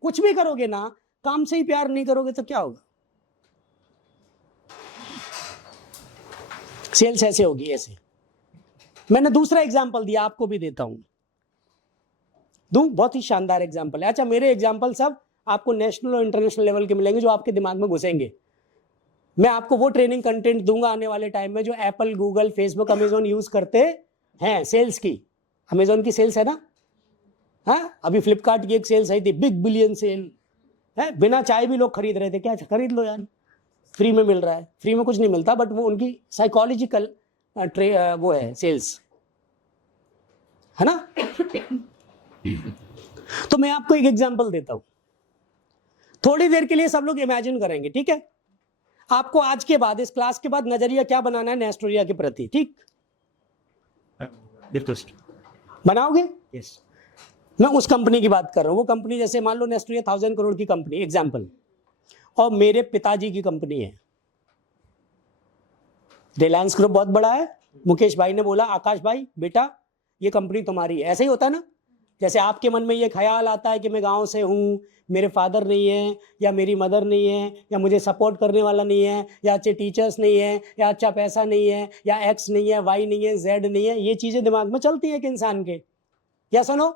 कुछ भी करोगे ना, काम से ही प्यार नहीं करोगे तो क्या होगा? सेल्स ऐसे होगी, ऐसे। मैंने दूसरा एग्जाम्पल दिया, आपको भी देता हूं, बहुत ही शानदार एग्जाम्पल है। अच्छा, मेरे एग्जाम्पल सब आपको नेशनल और इंटरनेशनल लेवल के मिलेंगे जो आपके दिमाग में घुसेंगे। मैं आपको वो ट्रेनिंग कंटेंट दूंगा आने वाले टाइम में जो Apple, Google, Facebook, Amazon use करते हैं सेल्स की। अमेजोन की सेल्स है ना, हाँ अभी फ्लिपकार्ट की एक सेल्स आई थी, बिग बिलियन सेल है, बिना चाय भी लोग खरीद रहे थे, क्या खरीद लो यार, फ्री में मिल रहा है। फ्री में कुछ नहीं मिलता, बट वो उनकी साइकोलॉजिकल वो है सेल्स, है ना। तो मैं आपको एक एग्जांपल देता हूं, थोड़ी देर के लिए सब लोग इमेजिन करेंगे, ठीक है। आपको आज के बाद, इस क्लास के बाद नजरिया क्या बनाना है नेस्टोरिया के प्रति, ठीक बनाओगे? यस। मैं उस कंपनी की बात कर रहा हूं, वो कंपनी जैसे मान लो नेस्टोरिया 1000 करोड़ की कंपनी एग्जांपल, और मेरे पिताजी की कंपनी है। रिलायंस ग्रुप बहुत बड़ा है, मुकेश भाई ने बोला आकाश भाई बेटा ये कंपनी तुम्हारी है। ऐसा ही होता है ना, जैसे आपके मन में ये ख्याल आता है कि मैं गांव से हूं, मेरे फादर नहीं है या मेरी मदर नहीं है या मुझे सपोर्ट करने वाला नहीं है या अच्छे टीचर्स नहीं है या अच्छा पैसा नहीं है या एक्स नहीं है, वाई नहीं है, जेड नहीं है, ये चीजें दिमाग में चलती है कि इंसान के, या सुनो।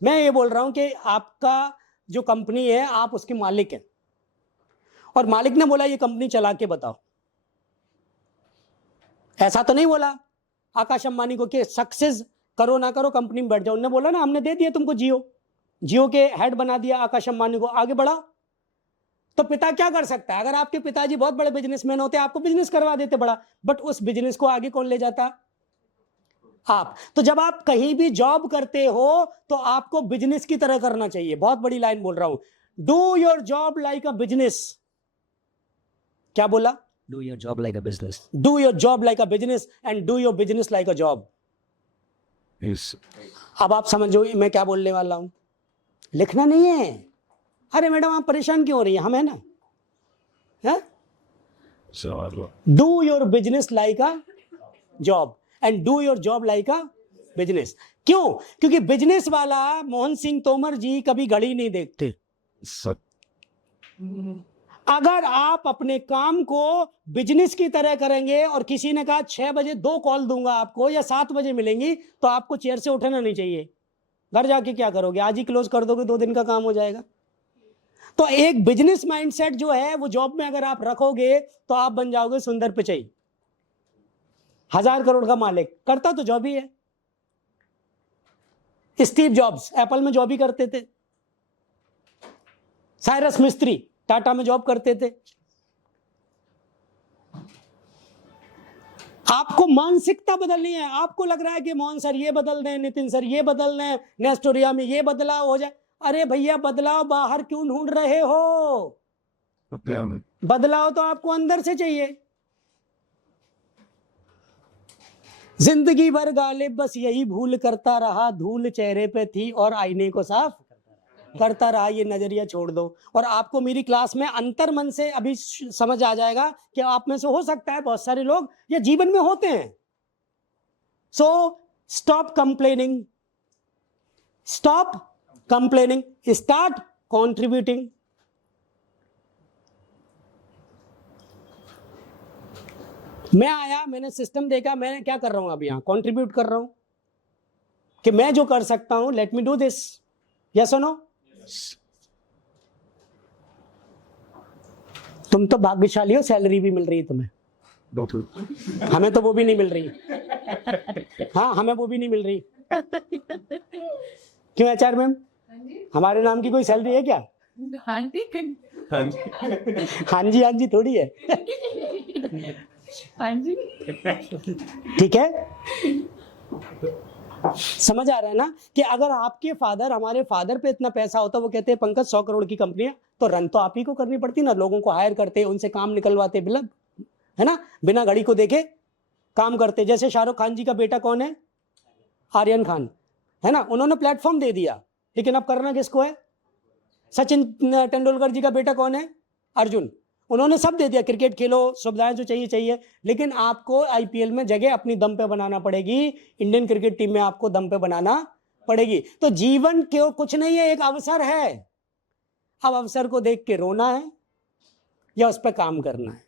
मैं ये बोल रहा हूं कि आपका जो कंपनी है आप उसके मालिक हैं, और मालिक ने बोला ये कंपनी चला के बताओ। ऐसा तो नहीं बोला आकाश अंबानी को कि सक्सेस करो ना करो कंपनी में बैठ जाओ। उन्होंने बोला ना हमने दे दिया तुमको जियो के हेड बना दिया आकाश अंबानी को, आगे बढ़ा। तो पिता क्या कर सकता है? अगर आपके पिताजी बहुत बड़े बिजनेसमैन होते आपको बिजनेस करवा देते बड़ा, बट उस बिजनेस को आगे कौन ले जाता? आप। तो जब आप कहीं भी जॉब करते हो तो आपको बिजनेस की तरह करना चाहिए। बहुत बड़ी लाइन बोल रहा हूं, do your job like a business. क्या बोला? Do your job like a business. Do your job like a business and do your business like a job. Yes. अब आप समझो मैं क्या बोलने वाला हूं, लिखना नहीं है। अरे मैडम आप परेशान क्यों हो रही है, हम है ना, है? So, do your business like a job and do your job like a business. क्यों? क्योंकि बिजनेस वाला मोहन सिंह तोमर जी कभी घड़ी नहीं देखते। so, अगर आप अपने काम को बिजनेस की तरह करेंगे और किसी ने कहा 6 बजे 2 कॉल दूंगा आपको या 7 बजे मिलेंगी, तो आपको चेयर से उठना नहीं चाहिए। घर जाके क्या करोगे? आज ही क्लोज कर दोगे, 2 दिन का काम हो जाएगा। तो एक बिजनेस माइंडसेट जो है वो जॉब में अगर आप रखोगे तो आप बन जाओगे सुंदर पिचई, 1000 करोड़ का मालिक। करता तो जॉब ही है। स्टीव जॉब्स एप्पल में जॉब ही करते थे, साइरस मिस्त्री टाटा में जॉब करते थे। आपको मानसिकता बदलनी है। आपको लग रहा है कि मोहन सर ये बदल दें, नितिन सर ये बदल दें, नेस्टोरिया में ये बदलाव हो जाए। अरे भैया बदलाव बाहर क्यों ढूंढ रहे हो? बदलाव तो आपको अंदर से चाहिए। जिंदगी भर गालिब बस यही भूल करता रहा, धूल चेहरे पे थी और आईने को साफ करता रहा। ये नजरिया छोड़ दो और आपको मेरी क्लास में अंतर मन से अभी समझ आ जाएगा कि आप में से हो सकता है बहुत सारे लोग ये जीवन में होते हैं। So stop complaining, stop complaining, start contributing. मैं आया, मैंने सिस्टम देखा, मैं क्या कर रहा हूं? अब यहां कॉन्ट्रीब्यूट कर रहा हूं कि मैं जो कर सकता हूं, let me do this. Yes और नो? तुम तो भाग्यशाली हो, सैलरी भी मिल रही है तुम्हें। हमें तो वो भी नहीं मिल रही। हाँ हमें वो भी नहीं मिल रही। क्यों एचआर मैम, हमारे नाम की कोई सैलरी है क्या? हाँ जी, हाँ जी हाँ जी थोड़ी है। हाँ जी। ठीक है, समझ आ रहा है ना कि अगर आपके फादर, हमारे फादर पे इतना पैसा होता, वो कहते हैं पंकज 100 करोड़ की कंपनी है, तो रन तो आप ही को करनी पड़ती ना। लोगों को हायर करते, उनसे काम निकलवाते, बिलब है ना, बिना घड़ी को देखे काम करते। जैसे शाहरुख खान जी का बेटा कौन है? आर्यन खान, है ना। उन्होंने प्लेटफॉर्म दे दिया, लेकिन अब करना किसको है? सचिन तेंदुलकर जी का बेटा कौन है? अर्जुन। उन्होंने सब दे दिया, क्रिकेट खेलो, सुविधाएं जो चाहिए चाहिए, लेकिन आपको आईपीएल में जगह अपनी दम पे बनाना पड़ेगी। इंडियन क्रिकेट टीम में आपको दम पे बनाना पड़ेगी। तो जीवन क्यों कुछ नहीं है, एक अवसर है। अब अवसर को देख के रोना है या उस पर काम करना है?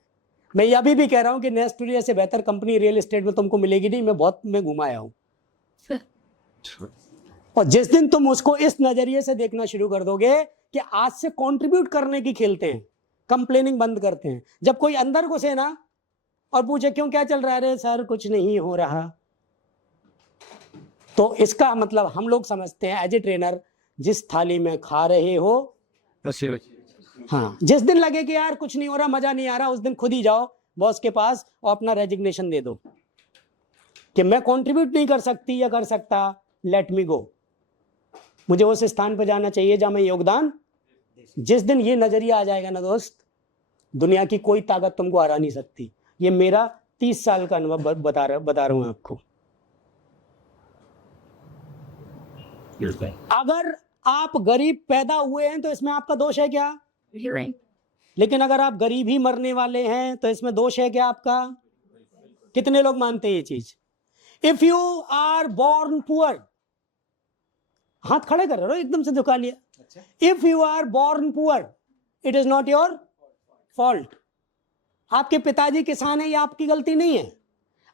मैं ये अभी भी कह रहा हूं कि नेस्टोरिया से बेहतर कंपनी रियल एस्टेट में तुमको मिलेगी नहीं। मैं बहुत में घुमाया हूं। और जिस दिन तुम उसको इस नजरिए से देखना शुरू कर दोगे कि आज से कंट्रीब्यूट करने की खेलते हैं, कंप्लेनिंग बंद करते हैं। जब कोई अंदर घुसे ना और पूछे क्यों, क्या चल रहा है, अरे सर कुछ नहीं हो रहा, तो इसका मतलब हम लोग समझते हैं एज ए ट्रेनर, जिस थाली में खा रहे हो, हाँ, जिस दिन लगे कि यार कुछ नहीं हो रहा, मजा नहीं आ रहा, उस दिन खुद ही जाओ बॉस के पास और अपना रेजिग्नेशन दे दो कि मैं कंट्रीब्यूट नहीं कर सकती या कर सकता, लेट मी गो, मुझे उस स्थान पर जाना चाहिए जहां मैं योगदान। जिस दिन ये नजरिया आ जाएगा ना दोस्त, दुनिया की कोई ताकत तुमको हरा नहीं सकती। ये मेरा 30 साल का अनुभव बता रहा हूं आपको। अगर आप गरीब पैदा हुए हैं तो इसमें आपका दोष है क्या? लेकिन अगर आप गरीब ही मरने वाले हैं तो इसमें दोष है क्या आपका? कितने लोग मानते हैं ये चीज? If you are born poor, हाथ खड़े कर रहे हो, एकदम से झुका लिया। If you are born poor, it is not your fault. आपके पिताजी किसान है, ये आपकी गलती नहीं है।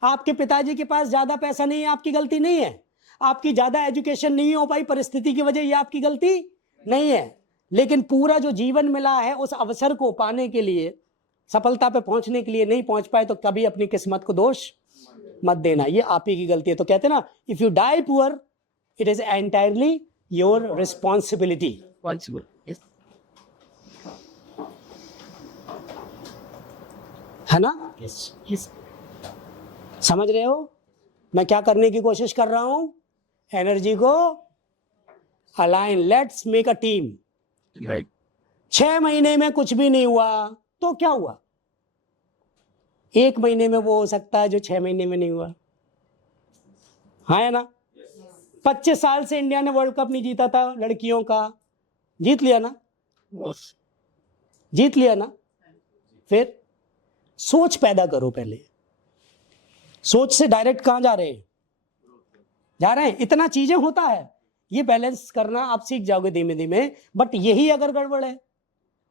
आपके पिताजी के पास ज्यादा पैसा नहीं है, आपकी गलती नहीं है। आपकी ज्यादा एजुकेशन नहीं हो पाई परिस्थिति की वजह, ये आपकी गलती नहीं है। लेकिन पूरा जो जीवन मिला है, उस अवसर को पाने के लिए, सफलता पे पहुंचने के लिए नहीं पहुंच पाए, तो कभी अपनी किस्मत को दोष मत देना, ये आप ही की गलती है। तो कहते हैं ना, if you die poor, it is entirely your responsibility. है ना? Yes. समझ रहे हो मैं क्या करने की कोशिश कर रहा हूं? एनर्जी को align, let's make a team. 6 महीने में कुछ भी नहीं हुआ तो क्या हुआ? 1 महीने में वो हो सकता है जो 6 महीने में नहीं हुआ। हाँ है ना? 25 साल से इंडिया ने वर्ल्ड कप नहीं जीता था लड़कियों का, जीत लिया ना? जीत लिया ना? फिर सोच पैदा करो पहले। सोच से डायरेक्ट कहां जा रहे हैं? जा रहे हैं, इतना चीजें होता है, ये बैलेंस करना आप सीख जाओगे धीमे धीमे। बट यही अगर गड़बड़ है,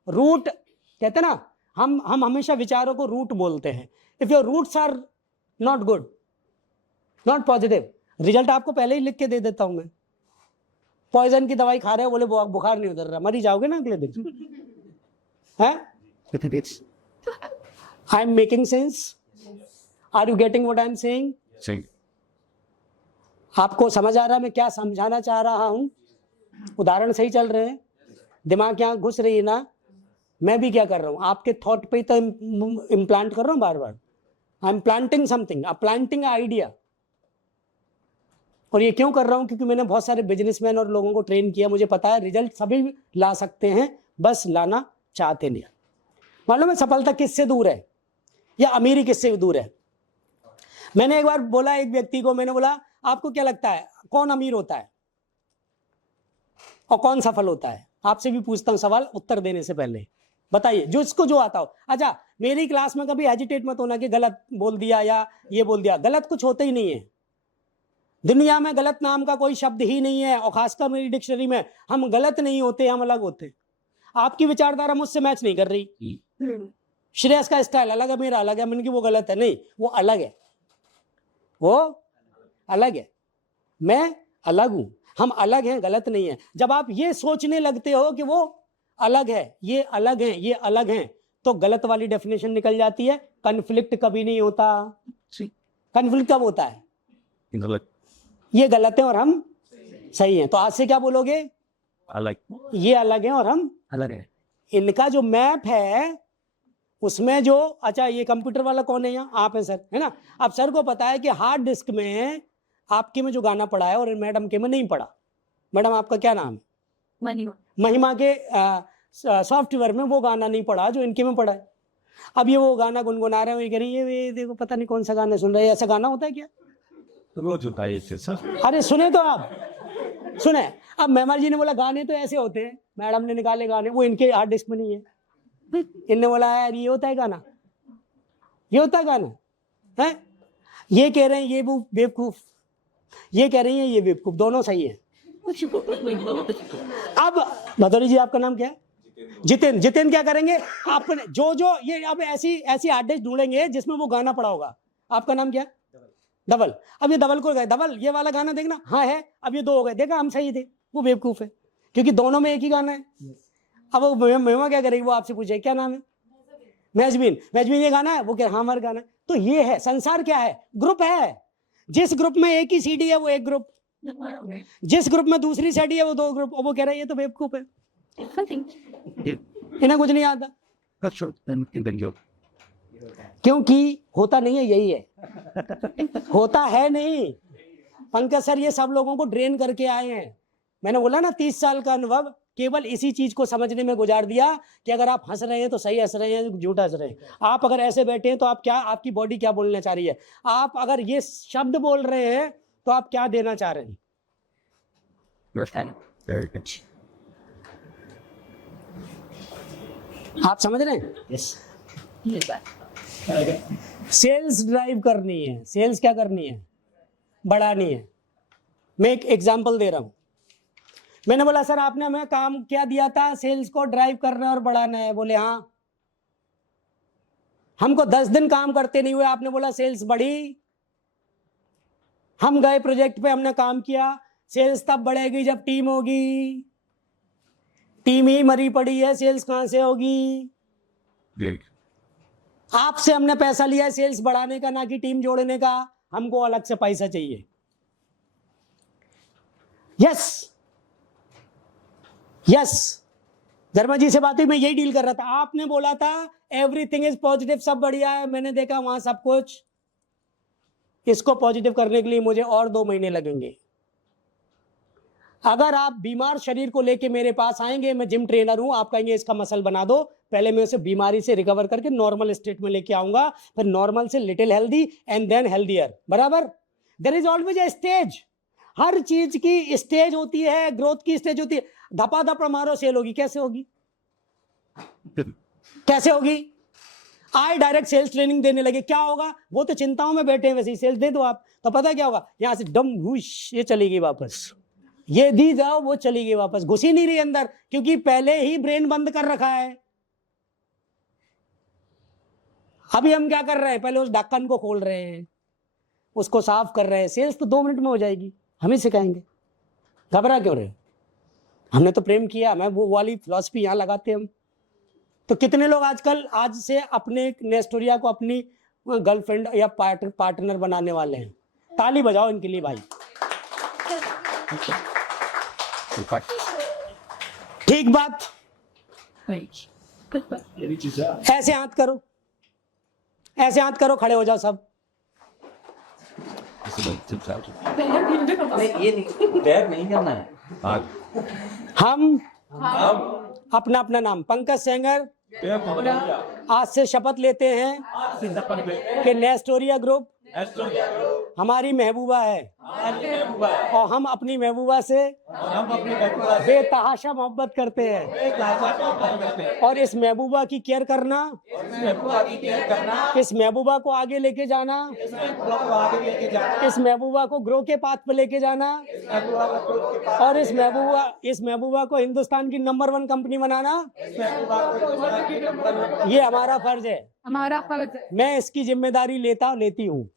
रूट कहते ना, हम हमेशा विचारों को रूट बोलते हैं। If your roots are not good, not positive, result आपको पहले ही लिख के दे देता हूं मैं। पॉइजन की दवाई खा रहे हो, बोले बुखार नहीं उतर रहा, मर ही जाओगे ना अगले दिन। है? I am making sense? Are you getting what I am saying? आपको समझ आ रहा है मैं क्या समझाना चाह रहा हूं? उदाहरण सही चल रहे हैं? दिमाग यहाँ घुस रही है ना? मैं भी क्या कर रहा हूं, आपके थॉट पे तो इम्प्लांट कर रहा हूं बार बार। I am planting something, I planting idea. और ये क्यों कर रहा हूं? क्योंकि मैंने बहुत सारे बिजनेसमैन और लोगों को ट्रेन किया, मुझे पता है रिजल्ट सभी ला सकते हैं, बस लाना चाहते नहीं। मालूम है सफलता किससे दूर है या अमीरी किससे दूर है? मैंने एक बार बोला एक व्यक्ति को, मैंने बोला आपको क्या लगता है कौन अमीर होता है और कौन सफल होता है? आपसे भी पूछता हूं सवाल, उत्तर देने से पहले बताइए, जो इसको जो आता हो। अच्छा, मेरी क्लास में कभी हेजिटेट मत होना कि गलत बोल दिया या ये बोल दिया। गलत कुछ होता ही नहीं है दुनिया में, गलत नाम का कोई शब्द ही नहीं है। और खासकर मेरी डिक्शनरी में हम गलत नहीं होते, हम अलग होते। आपकी विचारधारा मुझसे मैच नहीं कर रही। श्रेयस का स्टाइल अलग है, मेरा अलग है, मैंने कि वो गलत है, नहीं, वो अलग है, वो अलग है, मैं अलग हूं, हम अलग हैं, गलत नहीं है। जब आप ये सोचने लगते हो कि वो अलग है, ये अलग है, ये अलग है, तो गलत वाली डेफिनेशन निकल जाती है। कन्फ्लिक्ट कभी नहीं होता। कन्फ्लिक्ट कब होता है? ये गलत है और हम सही हैं, तो आज से क्या बोलोगे? अलग। ये अलग है और हम अलग है। इनका जो मैप है उसमें जो, अच्छा ये कंप्यूटर वाला कौन है यहाँ? आप है सर, है ना? अब सर को पता है कि हार्ड डिस्क में आपके में जो गाना पड़ा है और मैडम के में नहीं पड़ा। मैडम आपका क्या नाम है? महिमा। महिमा के सॉफ्टवेयर में वो गाना नहीं पड़ा जो इनके में पड़ा है। अब ये वो गाना गुनगुना रहे हैं, ये कह रही है ये देखो पता नहीं कौन सा गाना सुन रहे हैं। ऐसा गाना होता है क्या? रोज होता है ये सर। अरे सुने तो आप, सुने। अब मेहमान जी ने बोला गाने तो ऐसे होते हैं, मैडम ने निकाले गाने, वो इनके हार्ड डिस्क में नहीं है। इनने बोला यार ये होता है गाना, ये होता है गाना है। ये कह रहे हैं ये बेवकूफ, ये कह रही है ये बेवकूफ, दोनों सही है। अब भदौरी जी आपका नाम क्या है? जितेन। जितेन क्या करेंगे? आपने जो ये अब ऐसी हार्ड डिस्क ढूंढेंगे जिसमें वो गाना पड़ा होगा। आपका नाम क्या है? धवल। अब ये धवल को गए, धवल ये वाला गाना देखना, हाँ है। अब ये 2 हो गए, देखा हम सही थे, वो बेवकूफ है क्योंकि दोनों में एक ही गाना है। अब वो महिमा क्या करेगी? वो आपसे पूछे क्या नाम है, मैजबीन ये गाना है, वो क्या हाँ हमारा गाना है। तो ये है संसार, क्या है, ग्रुप है। जिस ग्रुप में एक ही सीडी है वो एक ग्रुप, जिस ग्रुप में दूसरी सीडी है वो दो ग्रुप, और वो कह रहा है ये तो बेवकूफ है, इन्हें कुछ नहीं आता, क्योंकि होता नहीं है, यही है, होता है नहीं। पंकज सर ये सब लोगों को ड्रेन करके आए हैं। मैंने बोला ना 30 साल का अनुभव केवल इसी चीज को समझने में गुजार दिया कि अगर आप हंस रहे हैं तो सही हंस रहे हैं, झूठ हंस रहे हैं। आप अगर ऐसे बैठे हैं तो आप क्या, आपकी बॉडी क्या बोलना चाह रही है, आप अगर ये शब्द बोल रहे हैं तो आप क्या देना चाह रहे हैं। आप समझ रहे हैं? सेल्स ड्राइव करनी है, सेल्स क्या करनी है, बढ़ानी है। मैं एक एग्जांपल दे रहा हूं। मैंने बोला सर आपने हमें काम क्या दिया था, सेल्स को ड्राइव करना और बढ़ाना है। बोले हाँ। हमको 10 दिन काम करते नहीं हुए, आपने बोला सेल्स बढ़ी। हम गए प्रोजेक्ट पे, हमने काम किया, सेल्स तब बढ़ेगी जब टीम होगी। टीम ही मरी पड़ी है, सेल्स कहां से होगी। आपसे हमने पैसा लिया है सेल्स बढ़ाने का, ना कि टीम जोड़ने का। हमको अलग से पैसा चाहिए। यस यस, धर्मा जी से बात हुई, मैं यही डील कर रहा था। आपने बोला था एवरीथिंग इज पॉजिटिव, सब बढ़िया है। मैंने देखा वहां सब कुछ। इसको पॉजिटिव करने के लिए मुझे और 2 महीने लगेंगे। अगर आप बीमार शरीर को लेके मेरे पास आएंगे, मैं जिम ट्रेनर हूं, आप कहेंगे इसका मसल बना दो, पहले मैं उसे बीमारी से रिकवर करके नॉर्मल स्टेट में लेके आऊंगा, फिर नॉर्मल से little healthy and then healthier. बराबर? There is always a stage. हर चीज की स्टेज होती है, ग्रोथ की स्टेज होती है। धपाधप मारो सेल होगी, कैसे होगी, कैसे होगी। आए डायरेक्ट सेल्स ट्रेनिंग देने लगे, क्या होगा। वो तो चिंताओं में बैठे हैं, वैसे ही सेल्स दे दो आप, तो पता क्या होगा, यहां से डम हुश ये चली गई वापस, ये दी जाओ वो चली गई वापस, घुस ही नहीं रही अंदर, क्योंकि पहले ही ब्रेन बंद कर रखा है। अभी हम क्या कर रहे हैं, पहले उस ढक्कन को खोल रहे हैं, उसको साफ कर रहे हैं। सेल्स तो 2 मिनट में हो जाएगी, हम ही सिखाएंगे, घबरा क्यों रहे। हमने तो प्रेम किया, मैं वो वाली फिलॉसफी यहां लगाते हम। तो कितने लोग आजकल आज से अपने नेस्टोरिया को अपनी गर्लफ्रेंड या पार्टनर बनाने वाले हैं। ताली बजाओ इनके लिए भाई। ठीक बात। ऐसे हाथ करो, ऐसे हाथ करो, खड़े हो जाओ सब। ये नहीं करना है। हम अपना अपना नाम, पंकज सेंगर, आज से शपथ लेते हैं कि नेस्टोरिया ग्रुप हमारी महबूबा है, और हम अपनी महबूबा से बेतहाशा मोहब्बत करते हैं, और इस महबूबा की केयर करना, इस महबूबा को आगे लेके जाना, इस महबूबा को ग्रो के पाथ पे लेके जाना, और इस महबूबा को हिंदुस्तान की नंबर 1 कंपनी बनाना, ये हमारा फर्ज है। हमारा फर्ज है। मैं इसकी जिम्मेदारी लेती हूँ।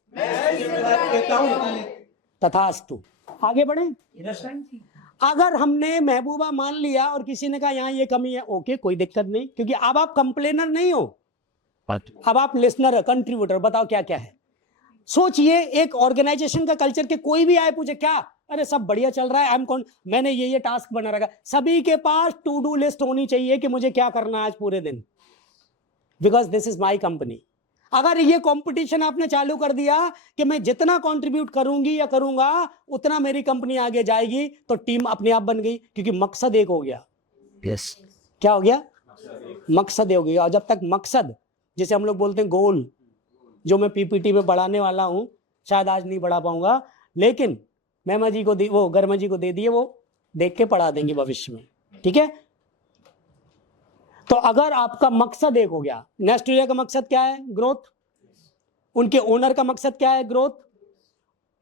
तथास्तु। आगे बढ़े। अगर हमने महबूबा मान लिया और किसी ने कहा यहाँ ये कमी है, ओके कोई दिक्कत नहीं, क्योंकि अब आप कंप्लेनर नहीं हो, अब आप लिसनर है, कंट्रीब्यूटर। बताओ क्या क्या है। सोचिए एक ऑर्गेनाइजेशन का कल्चर के कोई भी आए पूछे क्या, अरे सब बढ़िया चल रहा है, मैंने ये टास्क बना रखा। सभी के पास टू डू लिस्ट होनी चाहिए कि मुझे क्या करना है आज पूरे दिन, because this is my company. अगर ये कंपटीशन आपने चालू कर दिया कि मैं जितना कंट्रीब्यूट करूंगी या करूंगा उतना मेरी कंपनी आगे जाएगी, तो टीम अपने आप बन गई, क्योंकि मकसद एक हो गया। यस। क्या हो गया, मकसद एक हो गया। और जब तक मकसद, जिसे हम लोग बोलते हैं गोल, जो मैं पीपीटी में बढ़ाने वाला हूं, शायद आज नहीं बढ़ा पाऊंगा, लेकिन मेमा जी को वो गर्मा जी को दे दिए, वो देख के पढ़ा देंगे भविष्य में, ठीक है। तो अगर आपका मकसद एक हो गया, नेस्टोरिया का मकसद क्या है, ग्रोथ। उनके ओनर का मकसद क्या है, ग्रोथ,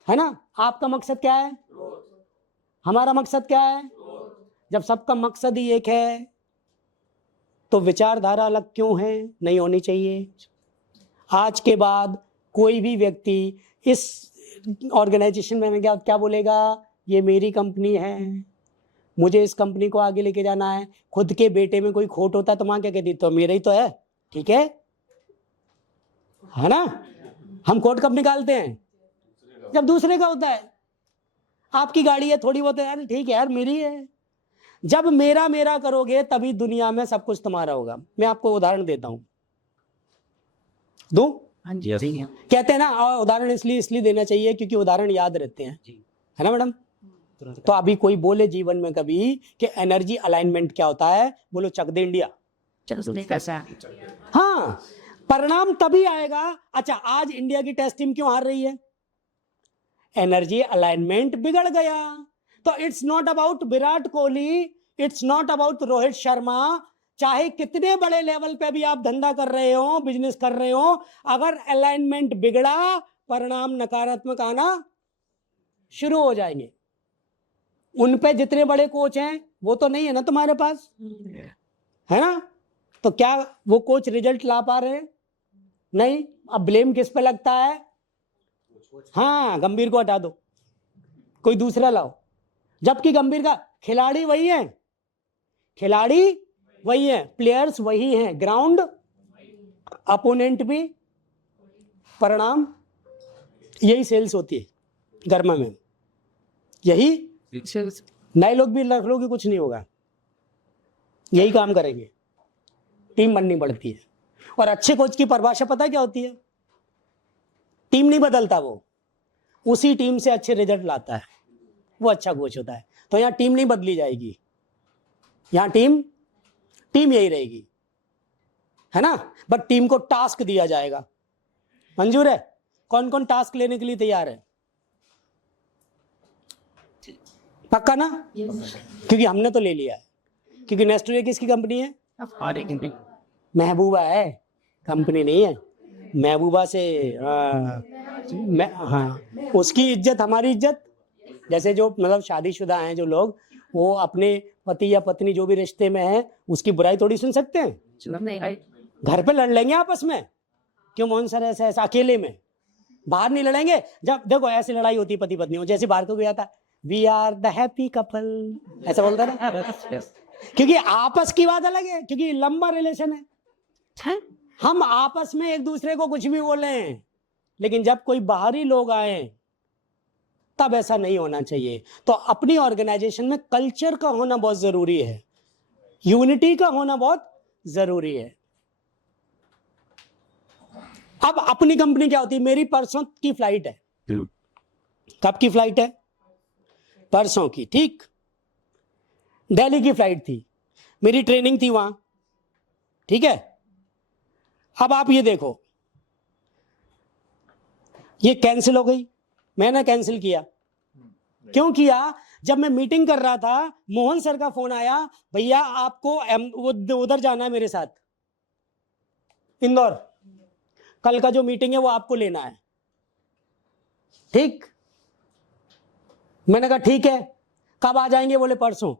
है ना। आपका मकसद क्या है, हमारा मकसद क्या है। जब सबका मकसद ही एक है तो विचारधारा अलग क्यों है, नहीं होनी चाहिए। आज के बाद कोई भी व्यक्ति इस ऑर्गेनाइजेशन में क्या बोलेगा, ये मेरी कंपनी है, मुझे इस कंपनी को आगे लेके जाना है। खुद के बेटे में कोई खोट होता है तो मां क्या कहती, तो मेरा ही तो है, ठीक है। है ना? हम कोड कब निकालते हैं? जब दूसरे का होता है। आपकी गाड़ी है, थोड़ी बहुत है, यार ठीक है यार मेरी है। जब मेरा मेरा करोगे तभी दुनिया में सब कुछ तुम्हारा होगा। मैं आपको उदाहरण देता हूं, दो हाँ जी Yes. कहते हैं ना, और उदाहरण इसलिए देना चाहिए क्योंकि उदाहरण याद रहते हैं, है ना मैडम? तो अभी कोई बोले जीवन में कभी कि एनर्जी अलाइनमेंट क्या होता है, बोलो चक दे इंडिया। चलने कैसा हाँ, परिणाम तभी आएगा। अच्छा, आज इंडिया की टेस्ट टीम क्यों हार रही है? एनर्जी अलाइनमेंट बिगड़ गया। तो it's not about Virat Kohli, it's not about Rohit Sharma. चाहे कितने बड़े लेवल पे भी आप धंधा कर रहे हो, बिजनेस कर रहे हो, अगर अलाइनमेंट बिगड़ा, परिणाम नकारात्मक आना शुरू हो जाएंगे। उन पे जितने बड़े कोच हैं वो तो नहीं है ना तुम्हारे पास, है ना? तो क्या वो कोच रिजल्ट ला पा रहे हैं? नहीं। अब ब्लेम किस पे लगता है? हाँ, गंभीर को हटा दो, कोई दूसरा लाओ। जबकि गंभीर का खिलाड़ी वही है, खिलाड़ी वही है, प्लेयर्स वही हैं, ग्राउंड अपोनेंट भी, परिणाम यही सेल्स होती है गर्मा में। यही नए लोग भी रख लोगे कुछ नहीं होगा, यही काम करेंगे। टीम बननी पड़ती है। और अच्छे कोच की परिभाषा पता क्या होती है? टीम नहीं बदलता, वो उसी टीम से अच्छे रिजल्ट लाता है, वो अच्छा कोच होता है। तो यहां टीम नहीं बदली जाएगी, यहां टीम यही रहेगी, है ना? बट टीम को टास्क दिया जाएगा। मंजूर है? कौन कौन टास्क लेने के लिए तैयार है? पक्का ना? क्योंकि हमने तो ले लिया है। क्योंकि नेस्टले किसकी कंपनी है? महबूबा है, कंपनी नहीं है। महबूबा से हाँ, उसकी इज्जत हमारी इज्जत। जैसे जो मतलब शादीशुदा हैं जो लोग, वो अपने पति या पत्नी जो भी रिश्ते में है उसकी बुराई थोड़ी सुन सकते हैं। घर पे लड़ लेंगे आपस में, क्यों मोहन सर ऐसा ऐसा, अकेले में बाहर नहीं लड़ेंगे। जब देखो ऐसी लड़ाई होती है पति पत्नी हो, जैसे बाहर को गया था, we are the happy couple, ऐसा बोलता ना, क्योंकि आपस की बात अलग है, क्योंकि लंबा रिलेशन है। हम आपस में एक दूसरे को कुछ भी बोले, लेकिन जब कोई बाहरी लोग आए तब ऐसा नहीं होना चाहिए। तो अपनी ऑर्गेनाइजेशन में कल्चर का होना बहुत जरूरी है, यूनिटी का होना बहुत जरूरी है। अब अपनी कंपनी क्या होती है? मेरी परसों की फ्लाइट है। कब की फ्लाइट है? परसों की, ठीक। दिल्ली की फ्लाइट थी, मेरी ट्रेनिंग थी वहां, ठीक है। अब आप ये देखो, ये कैंसिल हो गई, मैंने कैंसिल किया। क्यों किया? जब मैं मीटिंग कर रहा था, मोहन सर का फोन आया, भैया आपको उधर जाना है मेरे साथ, इंदौर, कल का जो मीटिंग है वो आपको लेना है, ठीक। मैंने कहा ठीक है, कब आ जाएंगे? बोले परसों।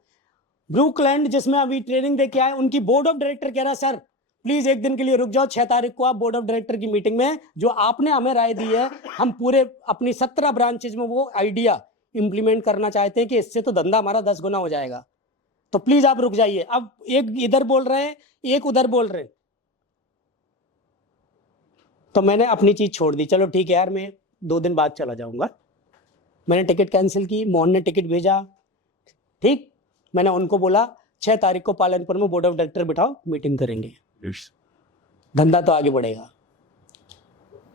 ब्रूकलैंड जिसमें अभी ट्रेनिंग दे के आए, उनकी बोर्ड ऑफ डायरेक्टर कह रहा सर प्लीज एक दिन के लिए रुक जाओ, 6 तारीख को आप बोर्ड ऑफ डायरेक्टर की मीटिंग में जो आपने हमें राय दी है, हम पूरे अपनी 17 ब्रांचेज में वो आइडिया इंप्लीमेंट करना चाहते हैं कि इससे तो धंधा हमारा 10 गुना हो जाएगा, तो प्लीज आप रुक जाइए। अब एक इधर बोल रहे हैं, एक उधर बोल रहे हैं, तो मैंने अपनी चीज छोड़ दी। चलो ठीक है यार, मैं 2 दिन बाद चला जाऊंगा। मैंने टिकट कैंसिल की, मोहन ने टिकट भेजा, ठीक। मैंने उनको बोला 6 तारीख को पालनपुर में बोर्ड ऑफ डायरेक्टर बिठाओ, मीटिंग करेंगे, धंधा तो आगे बढ़ेगा,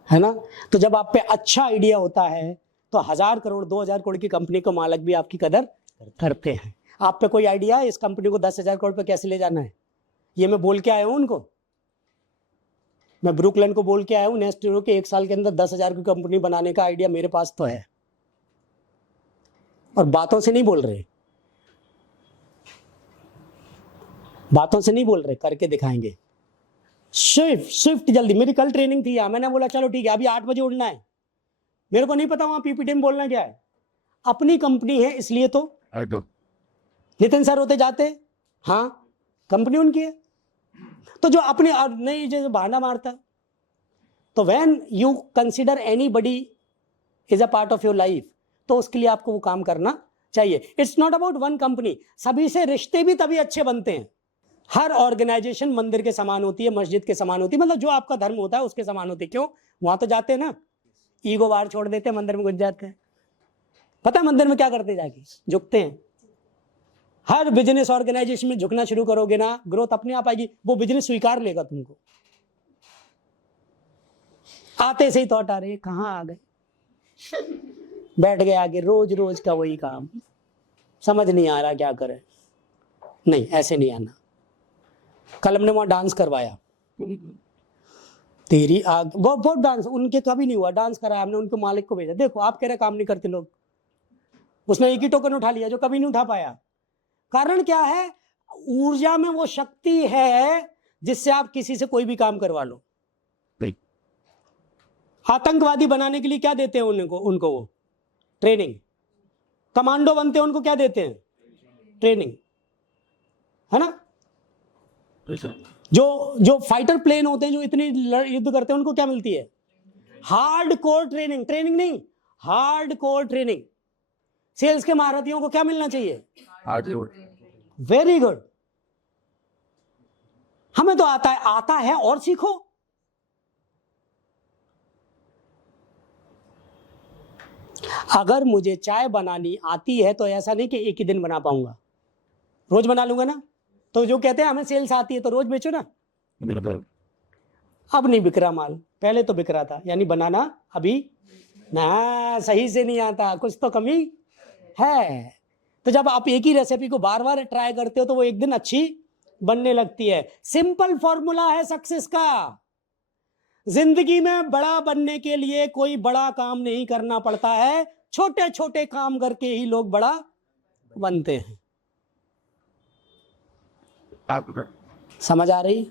है ना। तो जब आप पे अच्छा आइडिया होता है तो 1000 करोड़ 2000 करोड़ की कंपनी को मालिक भी आपकी कदर करते हैं। आप पे कोई आइडिया है इस कंपनी को 10,000 करोड़ पे कैसे ले जाना है? ये मैं बोल के आया हूं उनको, मैं ब्रुकलैंड को बोल के आया हूं, नेक्स्ट ईयर के 1 साल के अंदर 10,000 की कंपनी बनाने का आइडिया मेरे पास तो है। और बातों से नहीं बोल रहे, बातों से नहीं बोल रहे, करके दिखाएंगे। स्विफ्ट जल्दी, मेरी कल ट्रेनिंग थी यार, मैंने बोला चलो ठीक है अभी 8 बजे उड़ना है, मेरे को नहीं पता वहां पीपीटी में बोलना क्या है, अपनी कंपनी है इसलिए तो नितिन सर होते जाते, हाँ कंपनी उनकी है, तो जो अपने नहीं जो बहाना मारता। तो when you consider anybody is a part of your life, तो उसके लिए आपको वो काम करना चाहिए। It's not about one company, सभी से रिश्ते भी तभी अच्छे बनते हैं। हर ऑर्गेनाइजेशन मंदिर के समान होती है, मस्जिद के समान होती है, मतलब जो आपका धर्म होता है उसके समान होती है। क्यों? वहां तो जाते हैं ना, ईगो बाहर छोड़ देते हैं, मंदिर में घुस जाते हैं। पता है मंदिर में क्या करते जाके? झुकते हैं। हर बिजनेस ऑर्गेनाइजेशन में झुकना शुरू करोगे ना, ग्रोथ अपने आप आएगी, वो बिजनेस स्वीकार लेगा तुमको। आते से ही थॉट आ रहे कहाँ आ गए, बैठ गए आगे, रोज रोज का वही काम, समझ नहीं आ रहा क्या करें। नहीं, ऐसे नहीं आना। कल हमने वहां डांस करवाया, तेरी आग, बहुत डांस उनके कभी नहीं हुआ, डांस कराया हमने, उनके मालिक को भेजा। देखो आप कह रहे काम नहीं करते लोग, उसने एक ही टोकन उठा लिया जो कभी नहीं उठा पाया। कारण क्या है? ऊर्जा में वो शक्ति है जिससे आप किसी से कोई भी काम करवा लो। आतंकवादी बनाने के लिए क्या देते हैं उनको वो ट्रेनिंग। कमांडो बनते हैं, उनको क्या देते हैं? ट्रेनिंग, है ना। जो फाइटर प्लेन होते हैं, जो इतनी युद्ध करते हैं, उनको क्या मिलती है? Hard core training. ट्रेनिंग नहीं, हार्ड कोर ट्रेनिंग। सेल्स के महारथियों को क्या मिलना चाहिए? Very good. हमें तो आता है और सीखो। अगर मुझे चाय बनानी आती है तो ऐसा नहीं कि एक ही दिन बना पाऊंगा, रोज बना लूंगा ना। तो जो कहते हैं हमें सेल्स आती है तो रोज बेचो ना। अब नहीं बिक रहा माल, पहले तो बिक रहा था, यानी बनाना अभी ना सही से नहीं आता, कुछ तो कमी है। तो जब आप एक ही रेसिपी को बार बार ट्राई करते हो तो वो एक दिन अच्छी बनने लगती है। सिंपल फॉर्मूला है सक्सेस का। जिंदगी में बड़ा बनने के लिए कोई बड़ा काम नहीं करना पड़ता है, छोटे छोटे काम करके ही लोग बड़ा बनते हैं। समझ आ रही?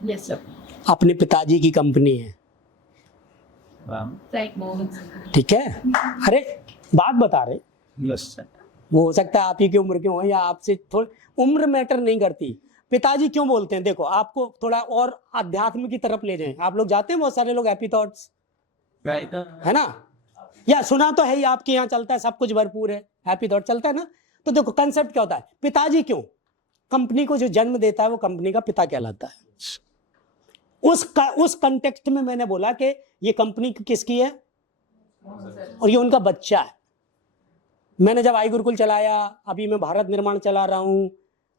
Yes, sir. अपने पिताजी की कंपनी है, Right moments. ठीक है। अरे बात बता रहे, वो हो सकता है आप ही की उम्र के हो या आपसे थोड़ी, उम्र मैटर नहीं करती। पिताजी क्यों बोलते हैं? देखो आपको थोड़ा और आध्यात्म की तरफ ले जाएं। आप लोग जाते हैं, बहुत सारे लोग हैप्पी थॉट्स, है ना, या सुना तो है ही, आपके यहाँ चलता है, सब कुछ भरपूर है, हैप्पी थॉट चलता है ना। तो देखो कंसेप्ट क्या होता है, पिताजी क्यों? कंपनी को जो जन्म देता है वो कंपनी का पिता कहलाता है। उस कंटेक्स्ट में मैंने बोला कि ये कंपनी किसकी है और ये उनका बच्चा है। मैंने जब आई गुरुकुल चलाया, अभी मैं भारत निर्माण चला रहा हूँ,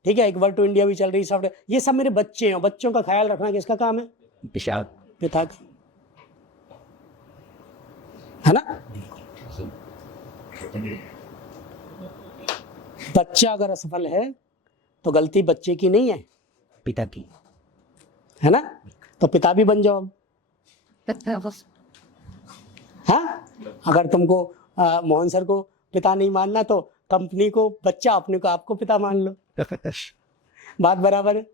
ठीक है, एक वर्ल्ड टू इंडिया भी चल रही सॉफ्टवेयर, ये सब मेरे बच्चे हैं। बच्चों का ख्याल रखना किसका काम है? पिता का, है ना। बच्चा अगर असफल है तो गलती बच्चे की नहीं है, पिता की, है ना। तो पिता भी बन जाओ। हाँ, अगर तुमको मोहन सर को पिता नहीं मानना तो कंपनी को बच्चा, अपने को आपको पिता मान लो। बात बराबर है,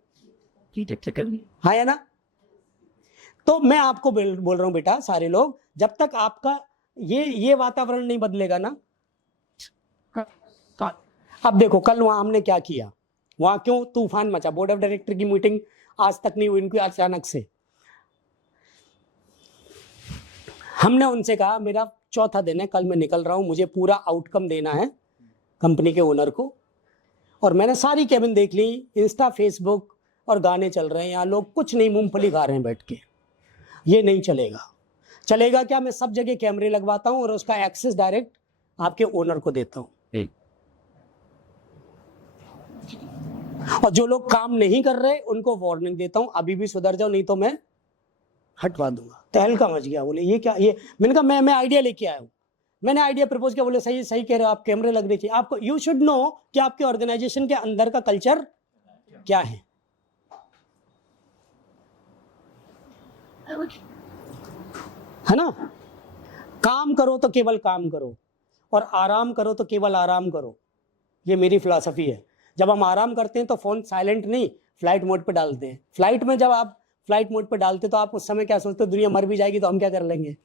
हाँ या ना। तो मैं आपको बोल रहा हूं बेटा, सारे लोग, जब तक आपका ये वातावरण नहीं बदलेगा ना। अब देखो कल वहां हमने क्या किया, वहां क्यों तूफान मचा। बोर्ड ऑफ डायरेक्टर की मीटिंग आज तक नहीं हुई इनकी, अचानक से हमने उनसे कहा मेरा चौथा दिन है, कल मैं निकल रहा हूं, मुझे पूरा आउटकम देना है कंपनी के ओनर को। और मैंने सारी केबिन देख ली, इंस्टा फेसबुक और गाने चल रहे हैं, यहाँ लोग कुछ नहीं मूंगफली खा रहे हैं बैठ के। ये नहीं चलेगा। चलेगा क्या? मैं सब जगह कैमरे लगवाता हूं और उसका एक्सेस डायरेक्ट आपके ओनर को देता हूं। और जो लोग काम नहीं कर रहे उनको वार्निंग देता हूं, अभी भी सुधर जाओ नहीं तो मैं हटवा दूंगा। तहलका मच गया, बोले ये क्या, ये मैंने कहा मैं आइडिया लेके आया हूं, मैंने आइडिया प्रपोज किया। बोले सही सही कह रहे हो आप, कैमरे लगने चाहिए आपको। यू शुड नो कि आपके ऑर्गेनाइजेशन के अंदर का कल्चर क्या है ना। काम करो तो केवल काम करो और आराम करो तो केवल आराम करो, ये मेरी फिलॉसफी है। जब हम आराम करते हैं तो फोन साइलेंट नहीं, फ्लाइट मोड पे डालते हैं। फ्लाइट में जब आप फ्लाइट मोड पे डालते तो आप उस समय क्या सोचते हो? दुनिया मर भी जाएगी तो हम क्या कर लेंगे?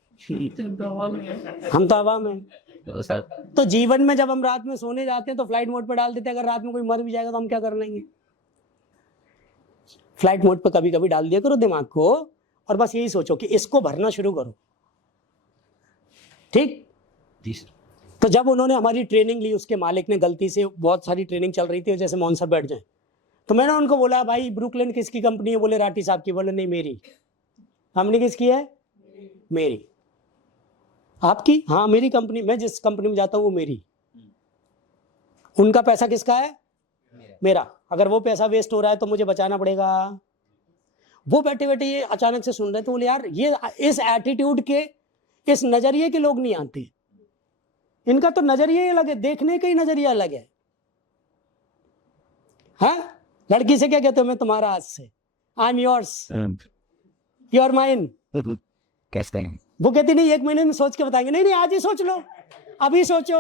हम तो हवा में। तो जीवन में जब हम रात में सोने जाते हैं तो फ्लाइट मोड पे डाल देते हैं, अगर रात में कोई मर भी जाएगा तो हम क्या कर लेंगे? फ्लाइट मोड पे कभी कभी डाल दिया करो दिमाग को, और बस यही सोचो कि इसको भरना शुरू करो, ठीक। तो जब उन्होंने हमारी ट्रेनिंग ली, उसके मालिक ने गलती से, बहुत सारी ट्रेनिंग चल रही थी, जैसे मोहन सर बैठ जाए तो मैंने उनको बोला भाई ब्रुकलिन किसकी कंपनी है? बोले राठी साहब की। बोले नहीं मेरी। कंपनी किसकी है? मेरी। आपकी? हाँ मेरी कंपनी, मैं जिस कंपनी में जाता हूँ वो मेरी। उनका पैसा किसका है? मेरा। अगर वो पैसा वेस्ट हो रहा है तो मुझे बचाना पड़ेगा। वो बैठे बैठे ये अचानक से सुन रहे थे, बोले यार ये इस एटीट्यूड के, इस नजरिए के लोग नहीं आते। इनका तो नजरिया अलग है, देखने का ही नजरिया अलग है। हाँ, लड़की से क्या कहते हो? मैं तुम्हारा आज से, I am yours, you are mine. कहते हैं वो कहती नहीं 1 महीने में सोच के बताएंगे। नहीं नहीं आज ही सोच लो, अभी सोचो,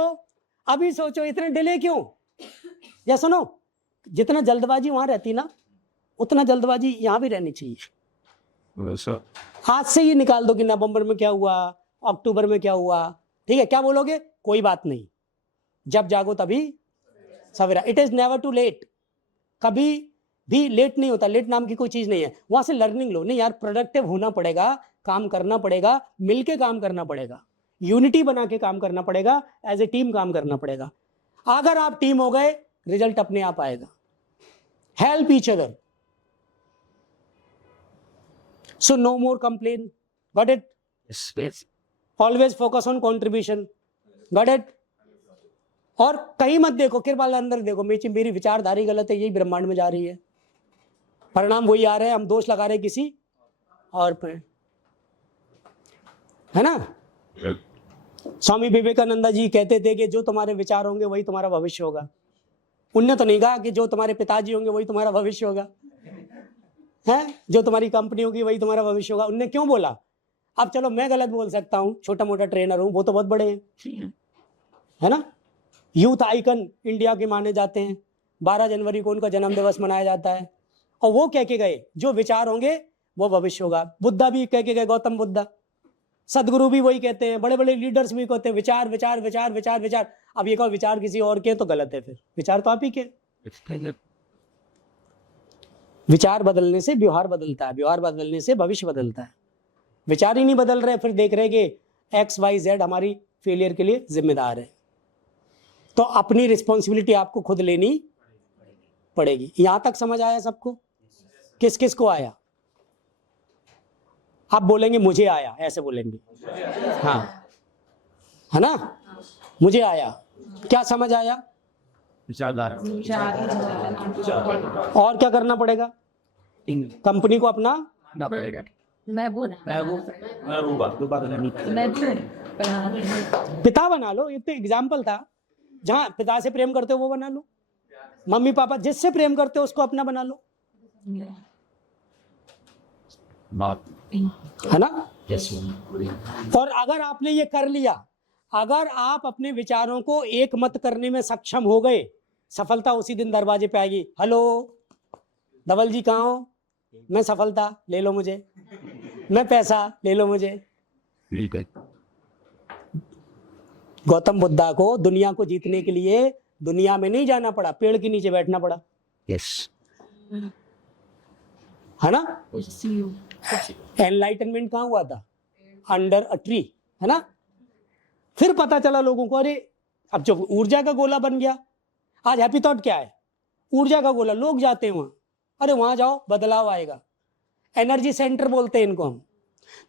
अभी सोचो, इतने डिले क्यों? या सुनो, जितना जल्दबाजी वहां रहती ना, उतना जल्दबाजी यहां भी रहनी चाहिए। वैसा आज से ही निकाल दो कि नवंबर में क्या हुआ, अक्टूबर में क्या हुआ। ठीक है, क्या बोलोगे? कोई बात नहीं, जब जागो तभी सवेरा। It is never too late. कभी भी लेट नहीं होता। लेट नाम की कोई चीज नहीं है। वहां से लर्निंग लो। नहीं यार, प्रोडक्टिव होना पड़ेगा, काम करना पड़ेगा, मिलके काम करना पड़ेगा, यूनिटी बना के काम करना पड़ेगा, एज ए टीम काम करना पड़ेगा। अगर आप टीम हो गए, रिजल्ट अपने आप आएगा। Help each other, so no more complain. Got it? yes. Always focus on contribution. Got it? और कहीं मत देखो, केवल अंदर देखो, मेरी विचारधारी गलत है, यही ब्रह्मांड में जा रही है, परिणाम वही आ रहे हैं, हम दोष लगा रहे किसी और पे, है ना? स्वामी विवेकानंद जी कहते थे कि जो तुम्हारे विचार होंगे वही तुम्हारा भविष्य होगा। उनने तो नहीं कहा कि जो तुम्हारे पिताजी होंगे वही तुम्हारा भविष्य होगा, है? जो तुम्हारी कंपनी होगी वही तुम्हारा भविष्य होगा। उनने क्यों बोला? अब चलो मैं गलत बोल सकता हूँ, छोटा मोटा ट्रेनर हूँ, वो तो बहुत बड़े हैं, है ना? यूथ आइकन इंडिया के माने जाते हैं। 12 जनवरी को उनका जन्म दिवस मनाया जाता है। और वो कह के गए जो विचार होंगे वो भविष्य होगा। बुद्धा भी कह के गए, गौतम बुद्धा। सदगुरु भी वही कहते हैं, बड़े बड़े लीडर्स भी कहते हैं विचार विचार विचार विचार विचार। अब ये कहो विचार किसी और के तो गलत है, फिर विचार तो आप ही के। विचार बदलने से व्यवहार बदलता है, व्यवहार बदलने से भविष्य बदलता है। विचार ही नहीं बदल रहे, फिर देख रहे कि XYZ हमारी फेलियर के लिए जिम्मेदार है। तो अपनी रिस्पॉन्सिबिलिटी आपको खुद लेनी पड़ेगी। यहां तक समझ आया सबको? किस किस को आया? आप बोलेंगे मुझे आया, ऐसे बोलेंगे, हाँ, है ना? मुझे आया। क्या समझ आया? और क्या करना पड़ेगा? कंपनी को अपना पिता बना लो। ये तो एग्जाम्पल था। जहां पिता से प्रेम करते हो वो बना लो, मम्मी पापा जिससे प्रेम करते हो उसको अपना बना लो, है ना? yes. और अगर आपने ये कर लिया, अगर आप अपने विचारों को एक मत करने में सक्षम हो गए, सफलता उसी दिन दरवाजे पे आएगी। हेलो धवल जी कहाँ हो? मैं सफलता, ले लो मुझे। मैं पैसा, ले लो मुझे। गौतम बुद्धा को दुनिया को जीतने के लिए दुनिया में नहीं जाना पड़ा, पेड़ के नीचे बैठना पड़ा, yes. है ना? एनलाइटनमेंट कहाँ हुआ था? अंडर अ ट्री, है ना? फिर पता चला लोगों को, अरे अब जो ऊर्जा का गोला बन गया। आज हैप्पी थॉट क्या है? ऊर्जा का गोला। लोग जाते हैं वहां, अरे वहां जाओ बदलाव आएगा। एनर्जी सेंटर बोलते हैं इनको हम।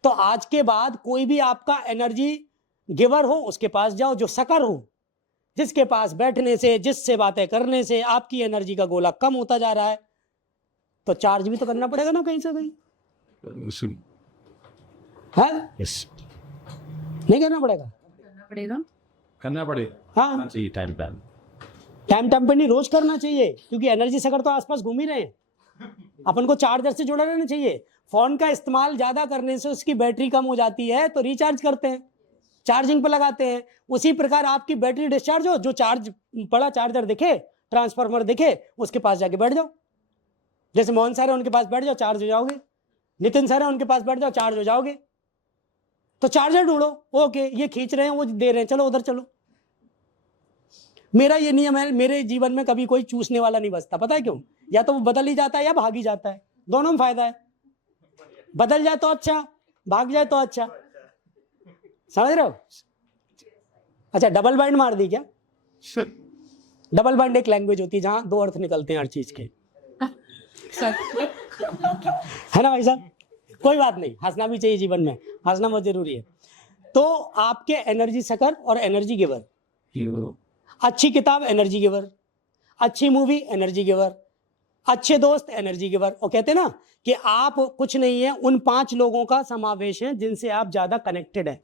तो आज के बाद कोई भी आपका एनर्जी गिवर हो उसके पास जाओ, जो सकर हो, जिसके पास बैठने से, जिससे बातें करने से आपकी एनर्जी का गोला कम होता जा रहा है, तो चार्ज भी तो करना पड़ेगा ना कहीं से कहीं, है? yes. नहीं करना पड़ेगा? करना पड़ेगा। हाँ, चाहिए टाइम प्लान। टाइम टाइम पे नहीं, रोज करना चाहिए, क्योंकि एनर्जी सकर तो आसपास घूम ही रहे हैं। अपन को चार्जर से जुड़ा रहना चाहिए। फोन का इस्तेमाल ज्यादा करने से उसकी बैटरी कम हो जाती है, तो रिचार्ज करते हैं, चार्जिंग पे लगाते हैं। उसी प्रकार आपकी बैटरी डिस्चार्ज हो, जो चार्ज पड़ा चार्जर दिखे, ट्रांसफार्मर दिखे, उसके पास जाके बैठ जाओ। जैसे मोहन सर है उनके पास बैठ जाओ, चार्ज हो जाओगे। नितिन सर है उनके पास बैठ जाओ, चार्ज हो जाओगे। तो चार्जर ढूंढो, ओके ये खींच रहे हैं, वो दे रहे हैं, चलो उधर चलो। मेरा ये नियम है, मेरे जीवन में कभी कोई चूसने वाला नहीं बचता। पता है क्यों? या तो वो बदल ही जाता है या भाग ही जाता है, दोनों में फायदा है। बदल जाए तो अच्छा, भाग जाए तो अच्छा, समझ रहे हो? अच्छा, डबल बाइंड मार दी क्या? डबल बाइंड एक लैंग्वेज होती है जहां 2 अर्थ निकलते हैं हर चीज के। Sir. है ना भाई साहब? कोई बात नहीं, हंसना भी चाहिए जीवन में, हंसना बहुत जरूरी है। तो आपके एनर्जी सकर और एनर्जी गिवर, You. अच्छी किताब एनर्जी गिवर, अच्छी मूवी एनर्जी गिवर, अच्छे दोस्त एनर्जी गिवर। और कहते हैं ना कि आप कुछ नहीं है, उन 5 लोगों का समावेश है जिनसे आप ज्यादा कनेक्टेड है।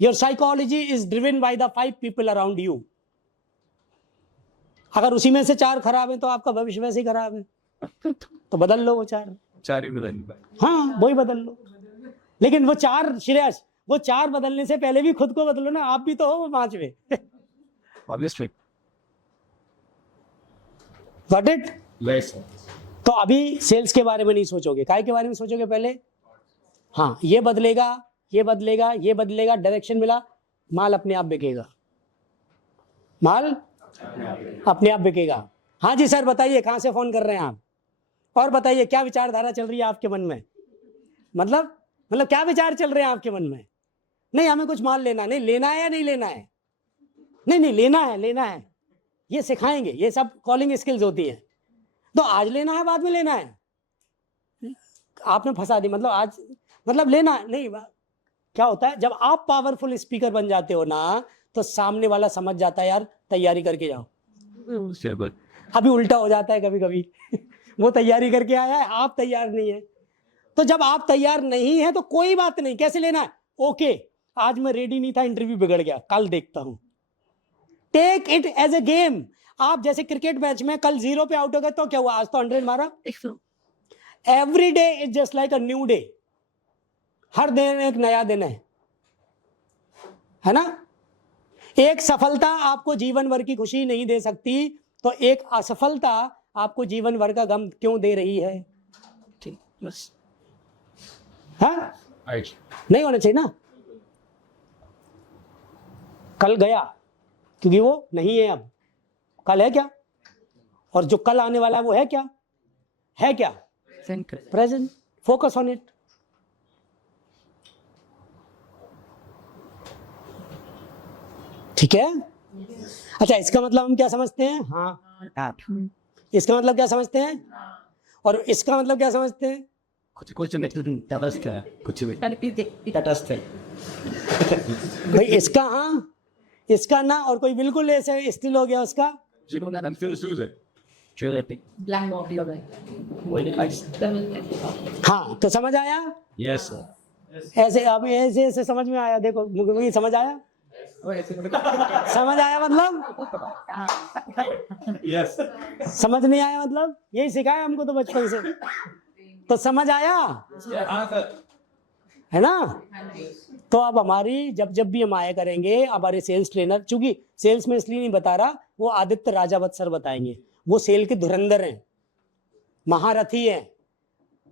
Your psychology is driven by the 5 people around you. अगर उसी में से 4 खराब है तो आपका भविष्य वैसे ही खराब है, तो बदल लो वो 4। चार ही बदल हाँ वही बदल लो। लेकिन वो 4 श्रेयस, वो 4 बदलने से पहले भी खुद को बदलो ना, आप भी तो हो वो 5वें। Obviously. Got it? Less. तो अभी सेल्स के बारे में नहीं सोचोगे, काय के बारे में सोचोगे पहले। हाँ ये बदलेगा, ये बदलेगा, ये बदलेगा, डायरेक्शन मिला, माल अपने आप बिकेगा, माल अपने आप बिकेगा। हाँ जी सर बताइए, कहाँ से फोन कर रहे हैं आप, और बताइए क्या विचारधारा चल रही है आपके मन में, मतलब क्या विचार चल रहे हैं आपके मन में। नहीं हमें कुछ माल लेना, नहीं लेना है या नहीं लेना है, नहीं लेना है, लेना है, ये सिखाएंगे, ये सब कॉलिंग स्किल्स होती है। तो आज लेना है बाद में लेना है, आपने फंसा दी, मतलब आज मतलब लेना नहीं। क्या होता है जब आप पावरफुल स्पीकर बन जाते हो ना, तो सामने वाला समझ जाता है यार तैयारी करके जाओ। Good. अभी उल्टा हो जाता है कभी कभी वो तैयारी करके आया है, आप तैयार नहीं है। तो जब आप तैयार नहीं है तो कोई बात नहीं, कैसे लेना है, ओके आज मैं रेडी नहीं था, इंटरव्यू बिगड़ गया, कल देखता हूं। Take it as a game. आप जैसे क्रिकेट मैच में कल 0 पे आउट हो गए तो क्या हुआ, आज तो 100 मारा। Every day is just like a new day, हर दिन एक नया दिन है ना। एक सफलता आपको जीवन भर की खुशी नहीं दे सकती, तो एक असफलता आपको जीवन भर का गम क्यों दे रही है। ठीक, बस। हाँ Right. नहीं होना चाहिए ना। कल गया क्योंकि वो नहीं है, अब कल है क्या, और जो कल आने वाला है वो है क्या, प्रेजेंट। Focus on it. ठीक है। अच्छा इसका मतलब हम क्या समझते हैं, हाँ इसका मतलब क्या समझते हैं, और इसका मतलब क्या समझते हैं। कुछ नहीं, तटस्थ है, कुछ भी तटस्थ है। भाई इसका हाँ, इसका ना, और कोई बिल्कुल ऐसे स्टिल हो गया उसका। I'm still Susan. Blank body of हाँ तो समझ आया, Yes, sir. ऐसे अब ऐसे समझ में आया। देखो मुझे समझ आया, समझ आया मतलब, Yes. समझ नहीं आया मतलब, यही सिखाया हमको तो बचपन से। तो समझ आया है ना। तो अब हमारी जब भी हम आया करेंगे, हमारे सेल्स ट्रेनर, चूंकि सेल्स में इसलिए नहीं बता रहा, वो आदित्य राजावत सर बताएंगे, वो सेल के धुरंधर हैं, महारथी हैं,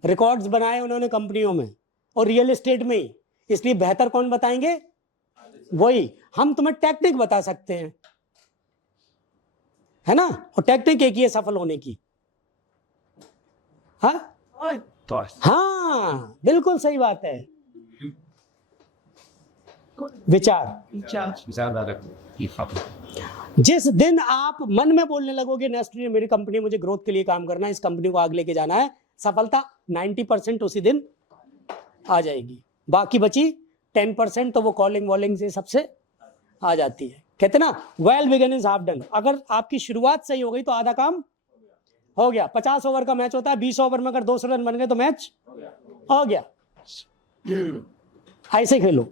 रिकॉर्ड्स बनाए उन्होंने कंपनियों में और रियल एस्टेट में ही, इसलिए बेहतर कौन बताएंगे, वही। हम तुम्हें टेक्निक बता सकते हैं, है ना, और टेक्निक एक ही है सफल होने की। हाँ हाँ बिल्कुल सही बात है। विचार। जिस दिन आप मन में बोलने लगोगे नेस्टली मेरी कंपनी मुझे ग्रोथ के लिए काम करना है, इस कंपनी को आगे लेके जाना है, सफलता 90% उसी दिन आ जाएगी। बाकी बची 10% तो वो कॉलिंग वॉलिंग से सबसे आ जाती है। कहते ना well begun is half done. अगर आपकी शुरुआत सही हो गई तो आधा काम हो गया। 50 ओवर का मैच होता है, 20 ओवर में अगर 200 रन बन गए तो मैच हो गया। ऐसे खेलो,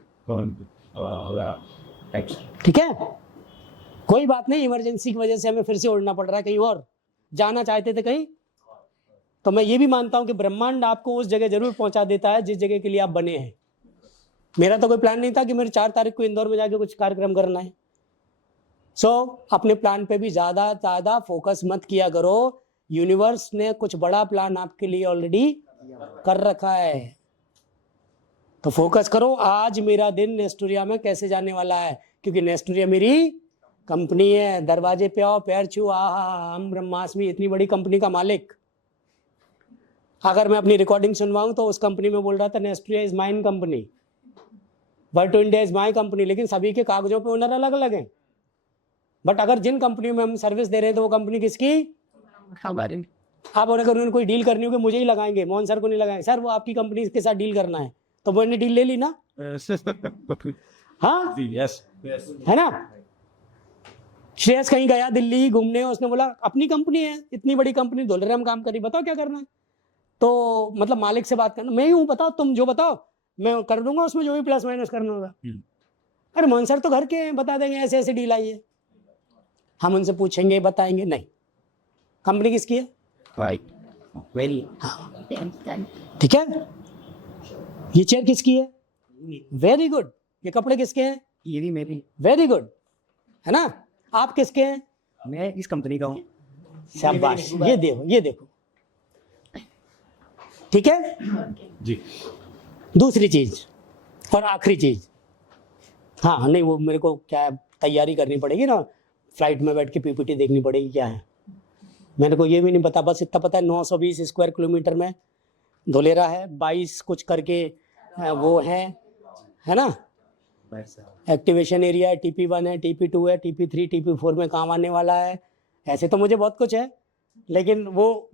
ठीक है। कोई बात नहीं, इमरजेंसी की वजह से हमें फिर से उड़ना पड़ रहा है, कहीं और जाना चाहते थे कहीं, तो मैं ये भी मानता हूं कि ब्रह्मांड आपको उस जगह जरूर पहुंचा देता है जिस जगह के लिए आप बने हैं। मेरा तो कोई प्लान नहीं था कि मेरे 4 तारीख को इंदौर में जाके कुछ कार्यक्रम करना है। अपने प्लान पे भी ज्यादा फोकस मत किया करो। यूनिवर्स ने कुछ बड़ा प्लान आपके लिए ऑलरेडी कर रखा है, तो फोकस करो। आज मेरा दिन नेस्टोरिया में कैसे जाने वाला है, क्योंकि नेस्टोरिया मेरी कंपनी है। दरवाजे पे आओ, पैर छू, आहा हम ब्रह्मास्मि, इतनी बड़ी कंपनी का मालिक। अगर मैं अपनी रिकॉर्डिंग सुनवाऊं तो उस कंपनी में बोल रहा था Nestoria is mine company, but India is my company, लेकिन सभी के कागजों पे ओनर अलग अलग हैं। बट अगर जिन कंपनियों में हम सर्विस दे रहे हैं तो वो कंपनी किसकी, आप अगर उन्होंने कोई डील करनी होगी मुझे ही लगाएंगे, मोहन सर को नहीं लगाएंगे। सर वो आपकी कंपनी के साथ डील करना है, तो मैंने डील ले ली ना। हाँ Yes. है ना। श्रेयस कहीं गया दिल्ली घूमने, उसने बोला अपनी कंपनी है, इतनी बड़ी कंपनी, डॉलर हम काम करी, बताओ क्या करना है। तो मतलब मालिक से बात करना, मैं ही हूँ, बताओ तुम जो बताओ मैं कर दूंगा, उसमें जो भी प्लस माइनस करना होगा। अरे मोहन सर तो घर के हैं, बता देंगे ऐसे ऐसे डील आई है। हम उनसे पूछेंगे, बताएंगे नहीं। कंपनी किसकी है? Right. Very. ठीक है। ये चेयर किसकी है? Very good. ये कपड़े किसके हैं? ये भी मेरी, वेरी गुड, है ना। आप किसके हैं? मैं इस कंपनी का हूँ। शाबाश, ये देखो ये देखो। ठीक है। जी। दूसरी चीज और आखिरी चीज, हाँ नहीं वो मेरे को क्या है, तैयारी करनी पड़ेगी ना, फ्लाइट में बैठ के पीपीटी देखनी पड़ेगी क्या है। मेरे को ये भी नहीं पता, बस इतना पता है 920 स्क्वायर किलोमीटर में धोलेरा है, 22 कुछ करके वो है ना। एक्टिवेशन एरिया है, TP1 है, TP2 है, TP3 TP4 में काम आने वाला है। ऐसे तो मुझे बहुत कुछ है, लेकिन वो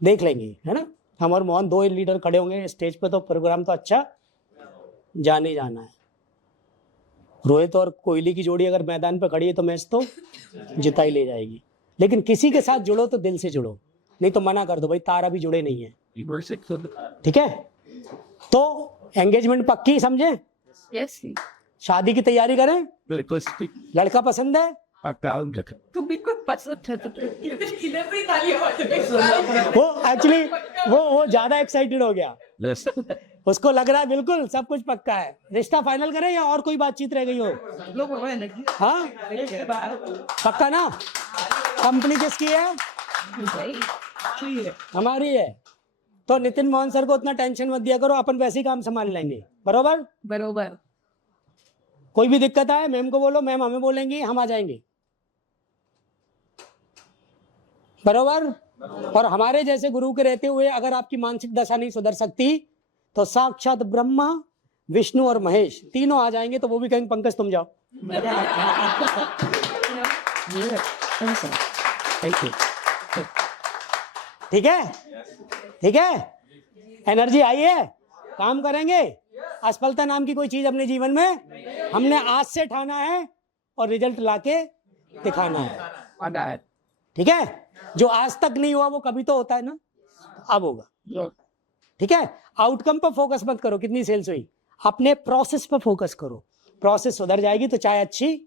देख लेंगे, है ना। हम और मोहन 2 लीडर खड़े होंगे स्टेज पे, तो प्रोग्राम तो अच्छा जाने जाना है। रोहित और कोहली की जोड़ी अगर मैदान पे खड़ी है तो मैच तो जिता ही ले जाएगी। लेकिन किसी के साथ जुड़ो तो दिल से जुड़ो, नहीं तो मना कर दो भाई, तारा भी जुड़े नहीं है। ठीक है। तो एंगेजमेंट पक्की समझे, Yes. शादी की तैयारी करें। Realistic. लड़का पसंद है? तो बिल्कुल पसंद है, तो इधर से ही ताली आवाज है। वो एक्चुअली वो ज्यादा एक्साइटेड हो गया, Yes. उसको लग रहा है बिल्कुल सब कुछ पक्का है। रिश्ता फाइनल करें या और कोई बातचीत रह गई हो? हाँ पक्का ना। कंपनी किसकी है? हमारी है। तो नितिन मोहन सर को उतना टेंशन मत दिया करो, अपन वैसे ही काम संभाल लेंगे। बरोबर। बरोबर। कोई भी दिक्कत आए मैम को बोलो, मैम हमें बोलेंगी, हम आ जाएंगे। बरोबर। और हमारे जैसे गुरु के रहते हुए अगर आपकी मानसिक दशा नहीं सुधर सकती तो साक्षात ब्रह्मा विष्णु और महेश तीनों आ जाएंगे, तो वो भी कहेंगे पंकज तुम जाओ। ठीक है। ठीक है। एनर्जी आई है, काम करेंगे। असफलता नाम की कोई चीज अपने जीवन में हमने आज से ठाना है और रिजल्ट लाके दिखाना है। ठीक है। जो आज तक नहीं हुआ वो कभी तो होता है ना, अब होगा। ठीक है। आउटकम पर फोकस मत करो, कितनी सेल्स हुई, अपने प्रोसेस पर फोकस करो। प्रोसेस सुधर जाएगी तो चाय अच्छी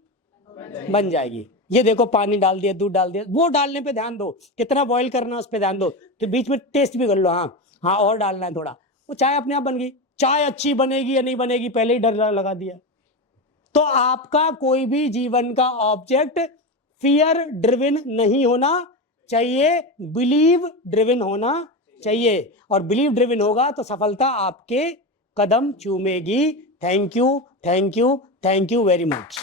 बन जाएगी। ये देखो पानी डाल दिया, दूध डाल दिया, वो डालने पे ध्यान दो, कितना बॉईल करना है उस पर ध्यान दो, तो बीच में टेस्ट भी कर लो। हाँ हाँ और डालना है थोड़ा, वो चाय अपने आप बन गई। चाय अच्छी बनेगी या नहीं बनेगी पहले ही डर लगा दिया। तो आपका कोई भी जीवन का ऑब्जेक्ट फियर ड्रिवन नहीं होना चाहिए, बिलीव ड्रिवन होना चाहिए। और बिलीव ड्रिवन होगा तो सफलता आपके कदम चूमेगी। Thank you, thank you, thank you very much.